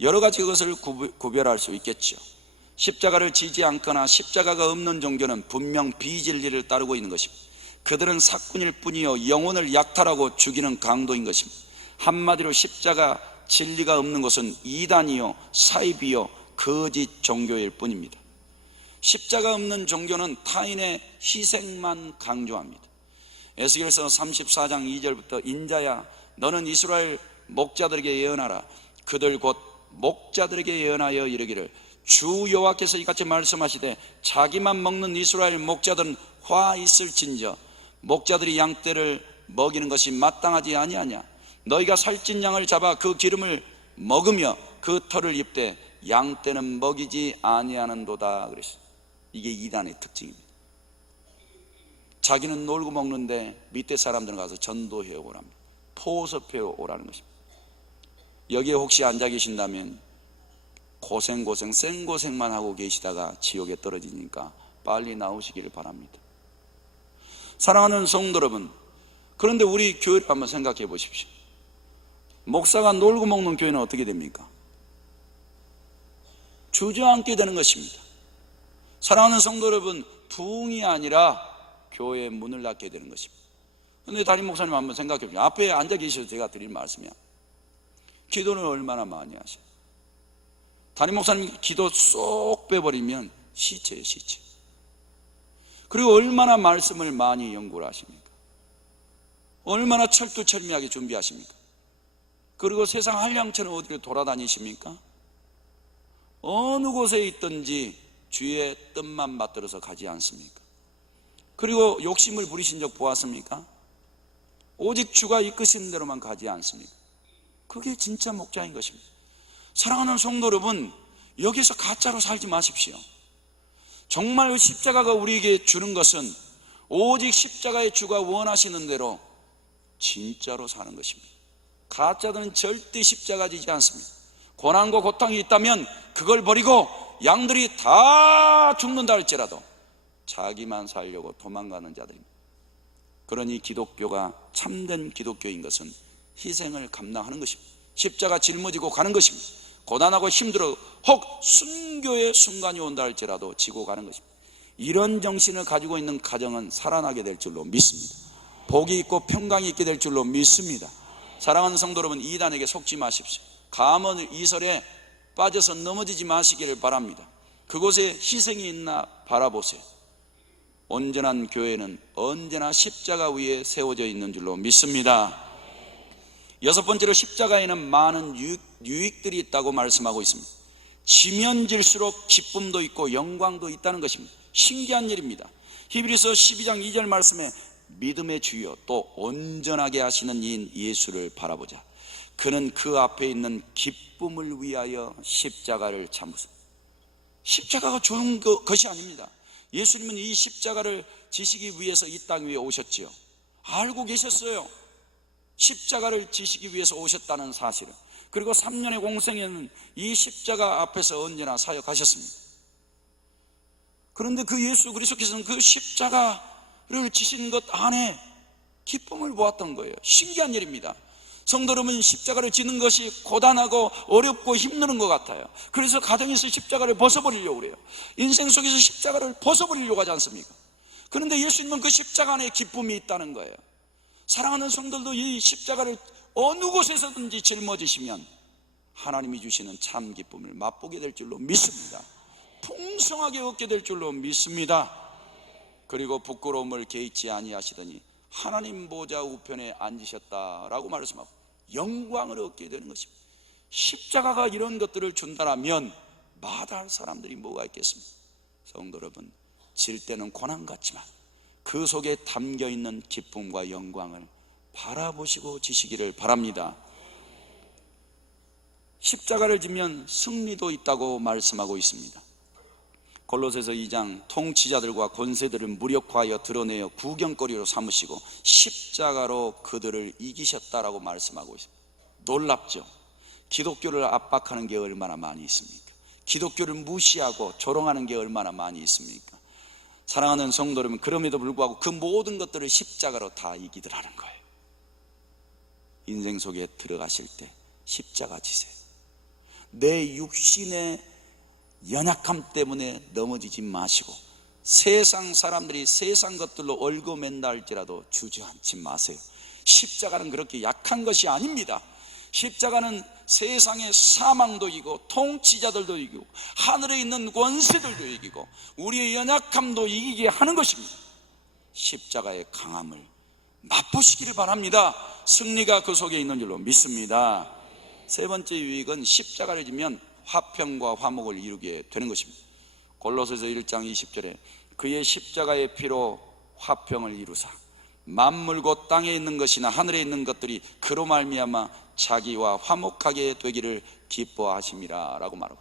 여러 가지 것을 구별할 수 있겠죠. 십자가를 지지 않거나 십자가가 없는 종교는 분명 비진리를 따르고 있는 것입니다. 그들은 사꾼일 뿐이요 영혼을 약탈하고 죽이는 강도인 것입니다. 한마디로 십자가 진리가 없는 것은 이단이요 사이비요 거짓 종교일 뿐입니다. 십자가 없는 종교는 타인의 희생만 강조합니다. 에스겔서 34장 2절부터 인자야 너는 이스라엘 목자들에게 예언하라. 그들 곧 목자들에게 예언하여 이르기를 주 여호와께서 이같이 말씀하시되 자기만 먹는 이스라엘 목자들은 화 있을진저 목자들이 양떼를 먹이는 것이 마땅하지 아니하냐. 너희가 살찐 양을 잡아 그 기름을 먹으며 그 털을 입되 양 떼는 먹이지 아니하는도다 그랬어요. 이게 이단의 특징입니다. 자기는 놀고 먹는데 밑에 사람들은 가서 전도해 오랍니다. 포섭해 오라는 것입니다. 여기에 혹시 앉아 계신다면 생고생만 하고 계시다가 지옥에 떨어지니까 빨리 나오시기를 바랍니다. 사랑하는 성도 여러분, 그런데 우리 교회를 한번 생각해 보십시오. 목사가 놀고 먹는 교회는 어떻게 됩니까? 주저앉게 되는 것입니다. 사랑하는 성도 여러분, 부흥이 아니라 교회의 문을 닫게 되는 것입니다. 그런데 담임 목사님 한번 생각해 보세요. 앞에 앉아 계셔서 제가 드릴 말씀이야. 기도는 얼마나 많이 하세요? 담임 목사님 기도 쏙 빼버리면 시체예요, 시체. 그리고 얼마나 말씀을 많이 연구를 하십니까? 얼마나 철두철미하게 준비하십니까? 그리고 세상 한량처럼 어디를 돌아다니십니까? 어느 곳에 있든지 주의 뜻만 맞들어서 가지 않습니까? 그리고 욕심을 부리신 적 보았습니까? 오직 주가 이끄시는 대로만 가지 않습니까? 그게 진짜 목자인 것입니다. 사랑하는 성도 여러분, 여기서 가짜로 살지 마십시오. 정말 십자가가 우리에게 주는 것은 오직 십자가의 주가 원하시는 대로 진짜로 사는 것입니다. 가짜들은 절대 십자가 지지 않습니다. 고난과 고통이 있다면 그걸 버리고 양들이 다 죽는다 할지라도 자기만 살려고 도망가는 자들입니다. 그러니 기독교가 참된 기독교인 것은 희생을 감당하는 것입니다. 십자가 짊어지고 가는 것입니다. 고난하고 힘들어 혹 순교의 순간이 온다 할지라도 지고 가는 것입니다. 이런 정신을 가지고 있는 가정은 살아나게 될 줄로 믿습니다. 복이 있고 평강이 있게 될 줄로 믿습니다. 사랑하는 성도 여러분, 이단에게 속지 마십시오. 감언 이설에 빠져서 넘어지지 마시기를 바랍니다. 그곳에 희생이 있나 바라보세요. 온전한 교회는 언제나 십자가 위에 세워져 있는 줄로 믿습니다. 여섯 번째로 십자가에는 많은 유익들이 있다고 말씀하고 있습니다. 지면 질수록 기쁨도 있고 영광도 있다는 것입니다. 신기한 일입니다. 히브리서 12장 2절 말씀에 믿음의 주여 또 온전하게 하시는 이인 예수를 바라보자. 그는 그 앞에 있는 기쁨을 위하여 십자가를 참으셨습니다. 십자가가 좋은 것이 아닙니다. 예수님은 이 십자가를 지시기 위해서 이 땅 위에 오셨지요. 알고 계셨어요. 십자가를 지시기 위해서 오셨다는 사실을. 그리고 3년의 공생에는 이 십자가 앞에서 언제나 사역하셨습니다. 그런데 그 예수 그리스도께서는 그 십자가를 지신 것 안에 기쁨을 보았던 거예요. 신기한 일입니다. 성도 여러분, 십자가를 지는 것이 고단하고 어렵고 힘든 것 같아요. 그래서 가정에서 십자가를 벗어버리려고 그래요. 인생 속에서 십자가를 벗어버리려고 하지 않습니까? 그런데 예수님은 그 십자가 안에 기쁨이 있다는 거예요. 사랑하는 성도들도 이 십자가를 어느 곳에서든지 짊어지시면 하나님이 주시는 참 기쁨을 맛보게 될 줄로 믿습니다. 풍성하게 얻게 될 줄로 믿습니다. 그리고 부끄러움을 개의치 아니하시더니 하나님 보좌 우편에 앉으셨다라고 말씀하고 영광을 얻게 되는 것입니다. 십자가가 이런 것들을 준다라면 마다할 사람들이 뭐가 있겠습니까? 성도 여러분, 질 때는 고난 같지만 그 속에 담겨있는 기쁨과 영광을 바라보시고 지시기를 바랍니다. 십자가를 지면 승리도 있다고 말씀하고 있습니다. 골로새서 2장 통치자들과 권세들을 무력화하여 드러내어 구경거리로 삼으시고 십자가로 그들을 이기셨다라고 말씀하고 있습니다. 놀랍죠? 기독교를 압박하는 게 얼마나 많이 있습니까? 기독교를 무시하고 조롱하는 게 얼마나 많이 있습니까? 사랑하는 성도 여러분, 그럼에도 불구하고 그 모든 것들을 십자가로 다 이기더라는 거예요. 인생 속에 들어가실 때 십자가 지세요. 내 육신의 연약함 때문에 넘어지지 마시고 세상 사람들이 세상 것들로 얽어맨다 할지라도 주저앉지 마세요. 십자가는 그렇게 약한 것이 아닙니다. 십자가는 세상의 사망도 이기고 통치자들도 이기고 하늘에 있는 권세들도 이기고 우리의 연약함도 이기게 하는 것입니다. 십자가의 강함을 맛보시기를 바랍니다. 승리가 그 속에 있는 줄로 믿습니다. 세 번째 유익은 십자가를 지면 화평과 화목을 이루게 되는 것입니다. 골로새서 1장 20절에 그의 십자가의 피로 화평을 이루사 만물고 땅에 있는 것이나 하늘에 있는 것들이 그로 말미암아 자기와 화목하게 되기를 기뻐하심이라 라고 말하고,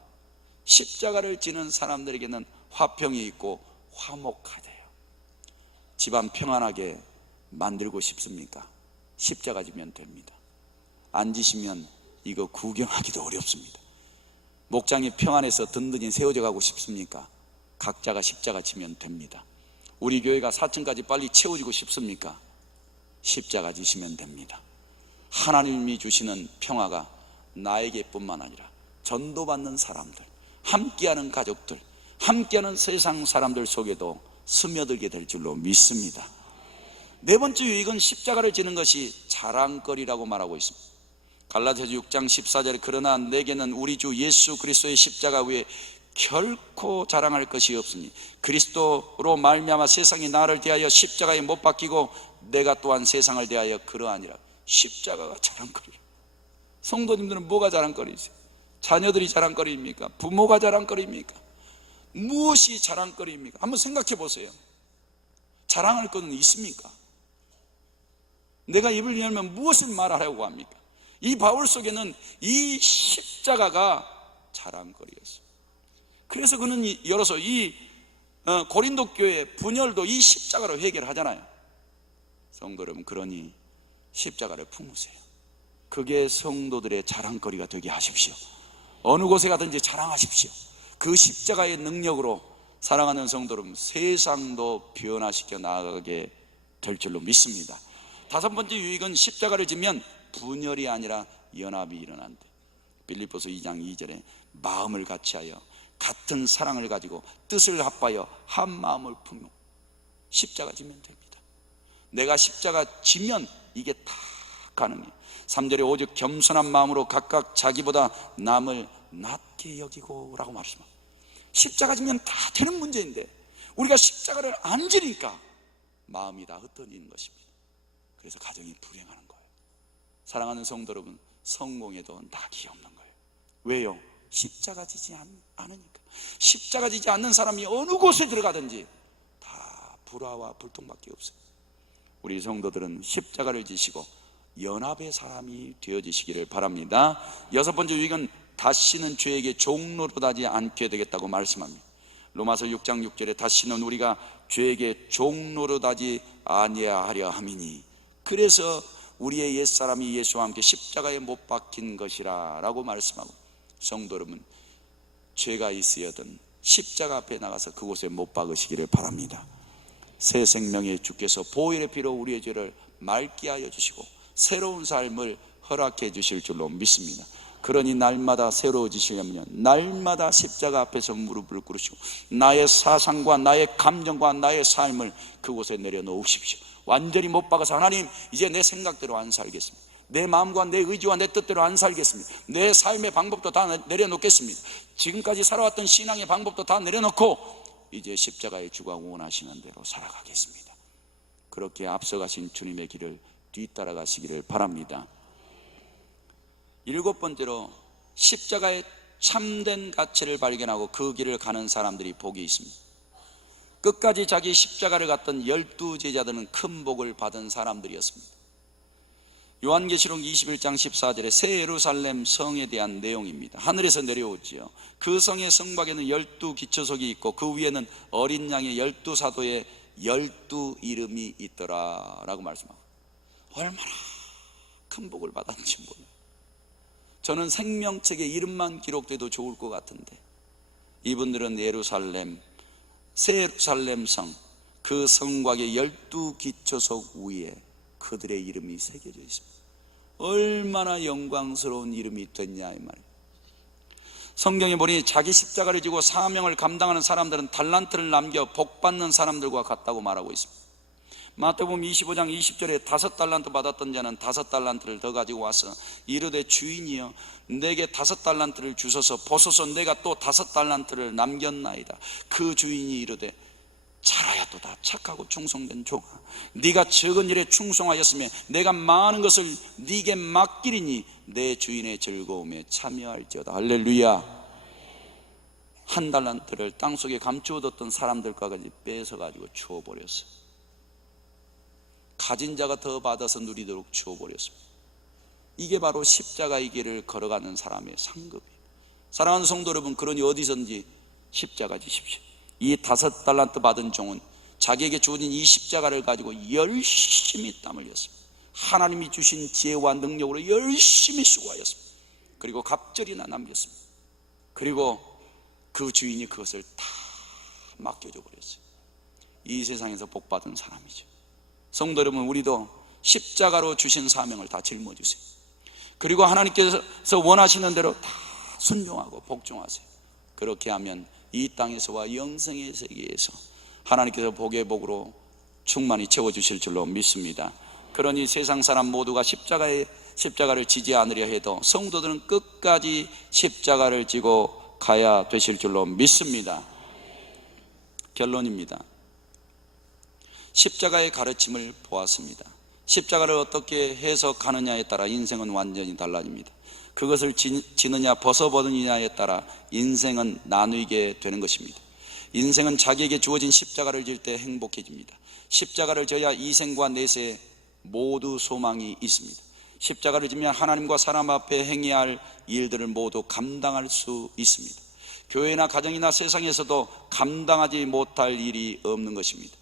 십자가를 지는 사람들에게는 화평이 있고 화목하대요. 집안 평안하게 만들고 싶습니까? 십자가 지면 됩니다. 안 지시면 이거 구경하기도 어렵습니다. 목장이 평안해서 든든히 세워져 가고 싶습니까? 각자가 십자가 지면 됩니다. 우리 교회가 4층까지 빨리 채워지고 싶습니까? 십자가 지시면 됩니다. 하나님이 주시는 평화가 나에게뿐만 아니라 전도받는 사람들, 함께하는 가족들, 함께하는 세상 사람들 속에도 스며들게 될 줄로 믿습니다. 네 번째 유익은 십자가를 지는 것이 자랑거리라고 말하고 있습니다. 갈라디아서 6장 14절에 그러나 내게는 우리 주 예수 그리스도의 십자가 위에 결코 자랑할 것이 없으니 그리스도로 말미암아 세상이 나를 대하여 십자가에 못 박히고 내가 또한 세상을 대하여 그러하니라. 십자가가 자랑거리라. 성도님들은 뭐가 자랑거리세요? 자녀들이 자랑거리입니까? 부모가 자랑거리입니까? 무엇이 자랑거리입니까? 한번 생각해 보세요. 자랑할 것은 있습니까? 내가 입을 열면 무엇을 말하려고 합니까? 이 바울 속에는 이 십자가가 자랑거리였어요. 그래서 그는 열어서 이 고린도 교회 분열도 이 십자가로 해결하잖아요. 성도 여러분, 그러니 십자가를 품으세요. 그게 성도들의 자랑거리가 되게 하십시오. 어느 곳에 가든지 자랑하십시오. 그 십자가의 능력으로 사랑하는 성도 여러분, 세상도 변화시켜 나아가게 될 줄로 믿습니다. 다섯 번째 유익은 십자가를 지면 분열이 아니라 연합이 일어난다. 빌립보서 2장 2절에 마음을 같이하여 같은 사랑을 가지고 뜻을 합하여 한 마음을 품어. 십자가 지면 됩니다. 내가 십자가 지면 이게 다 가능해요. 3절에 오직 겸손한 마음으로 각각 자기보다 남을 낮게 여기고 라고 말씀합니다. 십자가 지면 다 되는 문제인데 우리가 십자가를 안 지니까 마음이 다 흩어지는 것입니다. 그래서 가정이 불행하는 거예요. 사랑하는 성도 여러분, 성공에도 낙이 없는 거예요. 왜요? 십자가 지지 않으니까. 십자가 지지 않는 사람이 어느 곳에 들어가든지 다 불화와 불통밖에 없어요. 우리 성도들은 십자가를 지시고 연합의 사람이 되어지시기를 바랍니다. 여섯 번째 유익은 다시는 죄에게 종노릇하지 않게 되겠다고 말씀합니다. 로마서 6장 6절에 다시는 우리가 죄에게 종노릇하지 아니하려 함이니 그래서 우리의 옛사람이 예수와 함께 십자가에 못 박힌 것이라 라고 말씀하고, 성도 여러분, 죄가 있으여든 십자가 앞에 나가서 그곳에 못 박으시기를 바랍니다. 새 생명의 주께서 보혈의 피로 우리의 죄를 맑게 하여 주시고 새로운 삶을 허락해 주실 줄로 믿습니다. 그러니 날마다 새로워지시려면 날마다 십자가 앞에서 무릎을 꿇으시고 나의 사상과 나의 감정과 나의 삶을 그곳에 내려놓으십시오. 완전히 못 박아서 하나님, 이제 내 생각대로 안 살겠습니다. 내 마음과 내 의지와 내 뜻대로 안 살겠습니다. 내 삶의 방법도 다 내려놓겠습니다. 지금까지 살아왔던 신앙의 방법도 다 내려놓고 이제 십자가의 주가 원하시는 대로 살아가겠습니다. 그렇게 앞서가신 주님의 길을 뒤따라가시기를 바랍니다. 일곱 번째로 십자가의 참된 가치를 발견하고 그 길을 가는 사람들이 복이 있습니다. 끝까지 자기 십자가를 갔던 12제자들은 큰 복을 받은 사람들이었습니다. 요한계시록 21장 14절에 새 예루살렘 성에 대한 내용입니다. 하늘에서 내려오지요. 그 성의 성곽에는 12기초석이 있고 그 위에는 어린 양의 12사도의 12이름이 있더라 라고 말씀하고, 얼마나 큰 복을 받았는지 몰라요. 저는 생명책에 이름만 기록돼도 좋을 것 같은데 이분들은 예루살렘, 새 예루살렘 성, 그 성곽의 12기초석 위에 그들의 이름이 새겨져 있습니다. 얼마나 영광스러운 이름이 됐냐 이 말이에요. 성경에 보니 자기 십자가를 지고 사명을 감당하는 사람들은 달란트를 남겨 복받는 사람들과 같다고 말하고 있습니다. 마태복음 25장 20절에 5달란트 받았던 자는 5달란트를 더 가지고 와서 이르되 주인이여 내게 5달란트를 주소서 보소서 내가 또 5달란트를 남겼나이다. 그 주인이 이르되 잘하였도다 착하고 충성된 종아, 네가 적은 일에 충성하였으며 내가 많은 것을 네게 맡기리니 내 주인의 즐거움에 참여할지어다. 할렐루야. 1달란트를 땅속에 감추어뒀던 사람들과까지 뺏어가지고 주워버렸어요. 가진 자가 더 받아서 누리도록 주어버렸습니다. 이게 바로 십자가의 길을 걸어가는 사람의 상급이에요. 사랑하는 성도 여러분, 그러니 어디선지 십자가 지십시오. 이 5달란트 받은 종은 자기에게 주어진 이 십자가를 가지고 열심히 땀 흘렸습니다. 하나님이 주신 지혜와 능력으로 열심히 수고하였습니다. 그리고 갑절이나 남겼습니다. 그리고 그 주인이 그것을 다 맡겨줘 버렸어요. 이 세상에서 복받은 사람이죠. 성도 여러분, 우리도 십자가로 주신 사명을 다 짊어지세요. 그리고 하나님께서 원하시는 대로 다 순종하고 복종하세요. 그렇게 하면 이 땅에서와 영생의 세계에서 하나님께서 복의 복으로 충만히 채워주실 줄로 믿습니다. 그러니 세상 사람 모두가 십자가를 지지 않으려 해도 성도들은 끝까지 십자가를 지고 가야 되실 줄로 믿습니다. 결론입니다. 십자가의 가르침을 보았습니다. 십자가를 어떻게 해석하느냐에 따라 인생은 완전히 달라집니다. 그것을 지느냐 벗어버리느냐에 따라 인생은 나누게 되는 것입니다. 인생은 자기에게 주어진 십자가를 질 때 행복해집니다. 십자가를 져야 이생과 내세 모두 소망이 있습니다. 십자가를 지면 하나님과 사람 앞에 행해야 할 일들을 모두 감당할 수 있습니다. 교회나 가정이나 세상에서도 감당하지 못할 일이 없는 것입니다.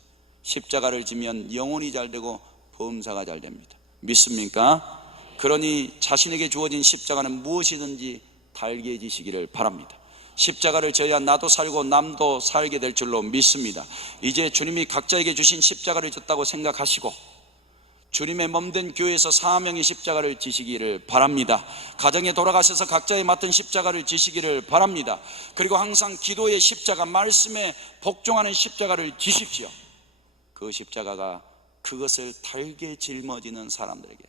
십자가를 지면 영혼이 잘 되고 범사가 잘 됩니다. 믿습니까? 그러니 자신에게 주어진 십자가는 무엇이든지 달게 지시기를 바랍니다. 십자가를 져야 나도 살고 남도 살게 될 줄로 믿습니다. 이제 주님이 각자에게 주신 십자가를 졌다고 생각하시고 주님의 몸된 교회에서 사명의 십자가를 지시기를 바랍니다. 가정에 돌아가셔서 각자의 맡은 십자가를 지시기를 바랍니다. 그리고 항상 기도의 십자가, 말씀에 복종하는 십자가를 지십시오. 그 십자가가 그것을 달게 짊어지는 사람들에게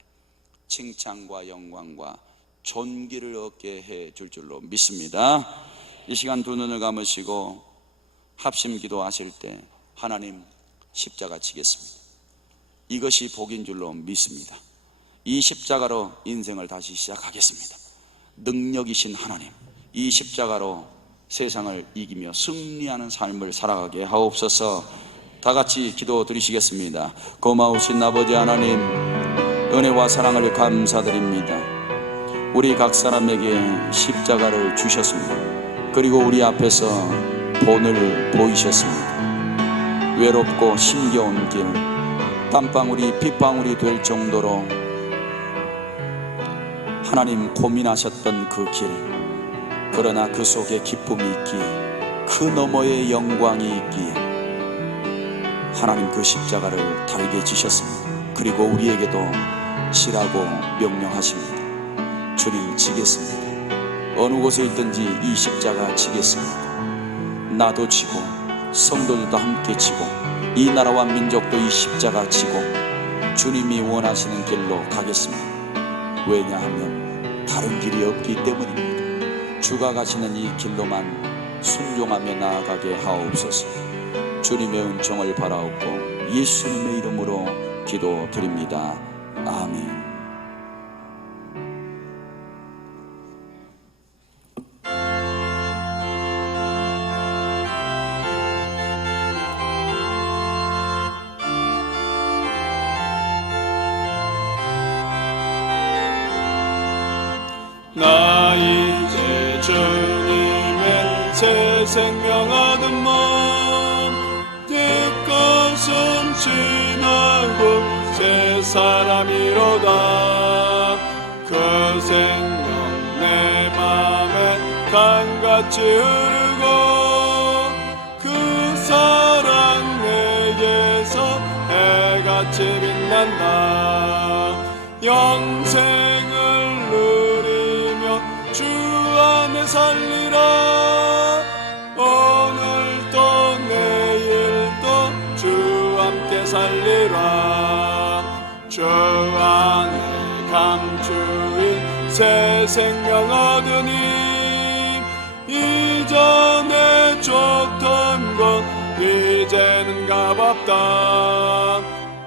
칭찬과 영광과 존귀를 얻게 해 줄 줄로 믿습니다. 이 시간 두 눈을 감으시고 합심 기도하실 때 하나님, 십자가 지겠습니다. 이것이 복인 줄로 믿습니다. 이 십자가로 인생을 다시 시작하겠습니다. 능력이신 하나님, 이 십자가로 세상을 이기며 승리하는 삶을 살아가게 하옵소서. 다 같이 기도 드리시겠습니다. 고마우신 아버지 하나님, 은혜와 사랑을 감사드립니다. 우리 각 사람에게 십자가를 주셨습니다. 그리고 우리 앞에서 본을 보이셨습니다. 외롭고 힘겨운 길, 땀방울이 핏방울이 될 정도로 하나님 고민하셨던 그 길, 그러나 그 속에 기쁨이 있기에, 그 너머에 영광이 있기에 하나님 그 십자가를 달게 지셨습니다. 그리고 우리에게도 지라고 명령하십니다. 주님, 지겠습니다. 어느 곳에 있든지 이 십자가 지겠습니다. 나도 지고 성도들도 함께 지고 이 나라와 민족도 이 십자가 지고 주님이 원하시는 길로 가겠습니다. 왜냐하면 다른 길이 없기 때문입니다. 주가 가시는 이 길로만 순종하며 나아가게 하옵소서. 주님의 은총을 바라옵고 예수님의 이름으로 기도드립니다. 아멘. 나 이제 주님의 새 생명 얻은 몸내 것은 지나고 새 사람이로다. 그 생명 내 맘에 강같이 흐르고 그 사랑 내게서 해같이 빛난다. 영생을 주 안에 살리라. 오늘도 내일도 주 함께 살리라. 주 안에 감추인 새 생명 얻으니 이전에 줬던 것 이제는 값없다.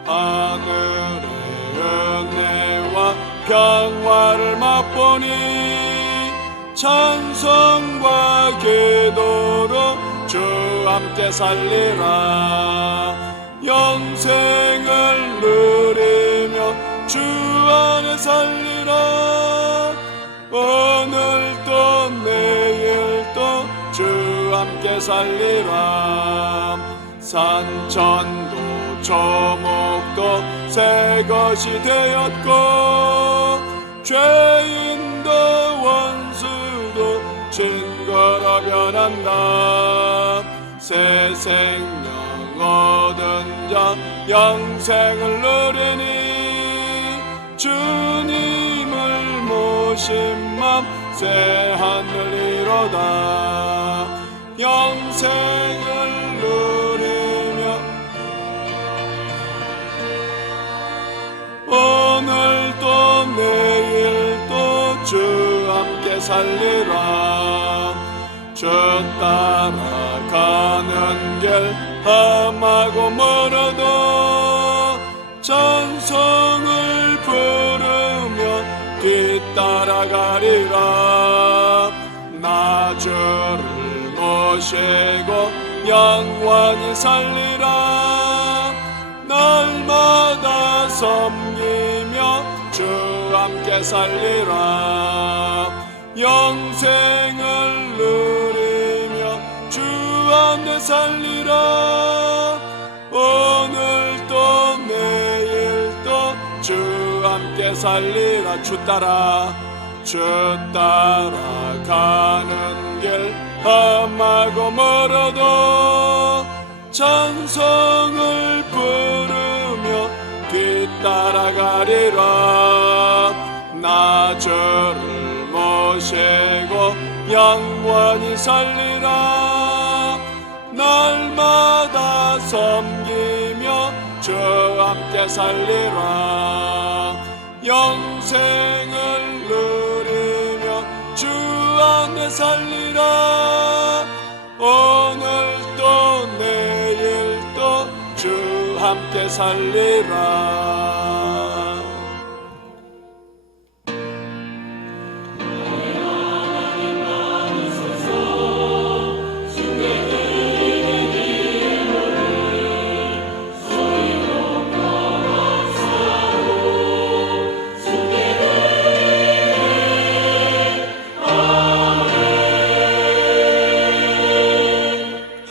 하늘의 은혜와 평화를 맛보니 찬송과 기도로 주 함께 살리라. 영생을 누리 살리라. 산천도 초목도 새 것이 되었고 죄인도 원수도 친거라 변한다. 새 생명 얻은 자 영생을 누리니 주님을 모신 맘 새 하늘이로다. 영생을 누리며 오늘도 내일도 주 함께 살리라. 주 따라가는 길 험하고 멀어도 찬송을 부르며 뒤따라가리라. 나 주를 모시고 영원히 살리라. 날마다 섬기며 주 함께 살리라. 영생을 누리며 주 안에 살리라. 오늘도 내일도 주 함께 살리라. 주 따라가는 길 험하고 멀어도 찬송을 부르며 뒤따라가리라. 나 주를 모시고 영원히 살리라. 날마다 섬기며 주 함께 살리라. 영생을 누리며 주 안에 살리라. 오늘도 내일도 주 함께 살리라.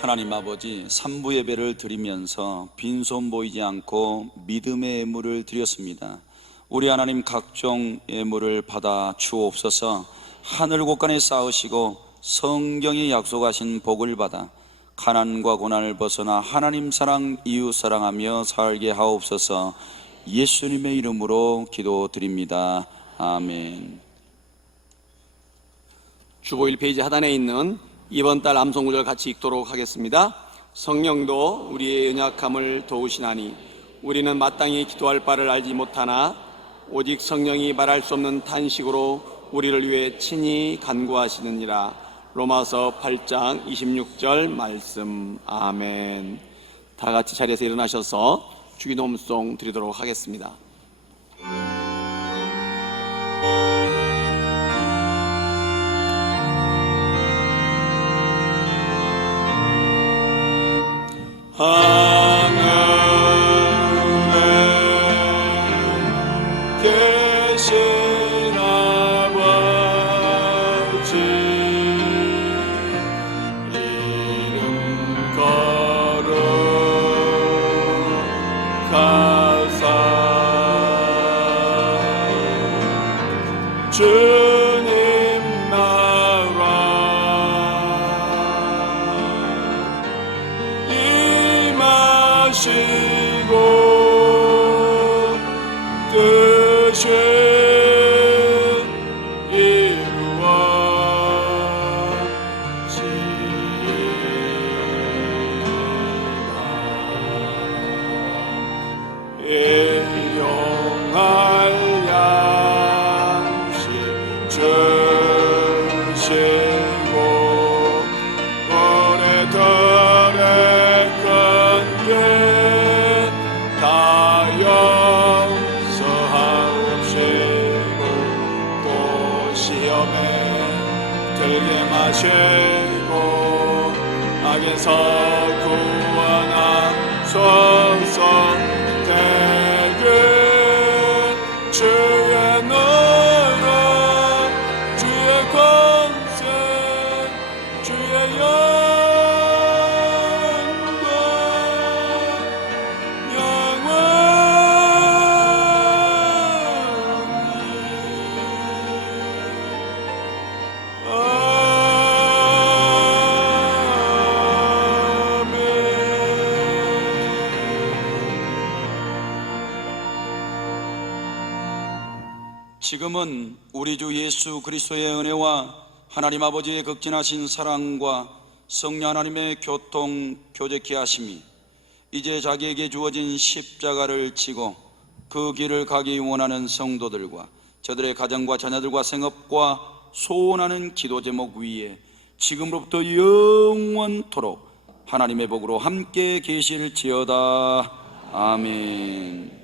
하나님 아버지, 삼부 예배를 드리면서 빈손 보이지 않고 믿음의 예물을 드렸습니다. 우리 하나님 각종 예물을 받아 주옵소서. 하늘 곳간에 쌓으시고 성경이 약속하신 복을 받아 가난과 고난을 벗어나 하나님 사랑 이웃 사랑하며 살게 하옵소서. 예수님의 이름으로 기도드립니다. 아멘. 주보 1페이지 하단에 있는 이번 달 암송구절 같이 읽도록 하겠습니다. 성령도 우리의 연약함을 도우시나니 우리는 마땅히 기도할 바를 알지 못하나 오직 성령이 말할 수 없는 탄식으로 우리를 위해 친히 간구하시느니라. 로마서 8장 26절 말씀. 아멘. 다 같이 자리에서 일어나셔서 주기도문송 드리도록 하겠습니다. 하늘에 계신 아버지 이름 거룩하사 주님 나라 임하시고 뜻을 이루어지리라. 일용할 양식 주시고 오래도래 끈기 다 용서하옵시고 또 시험에 들게 마시고 악에서 구원하소서. 대근 주의 나라 주의 권세 주의 영 지금은 우리 주 예수 그리스도의 은혜와 하나님 아버지의 극진하신 사랑과 성령 하나님의 교통 교제케 하심이 이제 자기에게 주어진 십자가를 지고 그 길을 가기 원하는 성도들과 저들의 가정과 자녀들과 생업과 소원하는 기도 제목 위에 지금으로부터 영원토록 하나님의 복으로 함께 계실지어다. 아멘.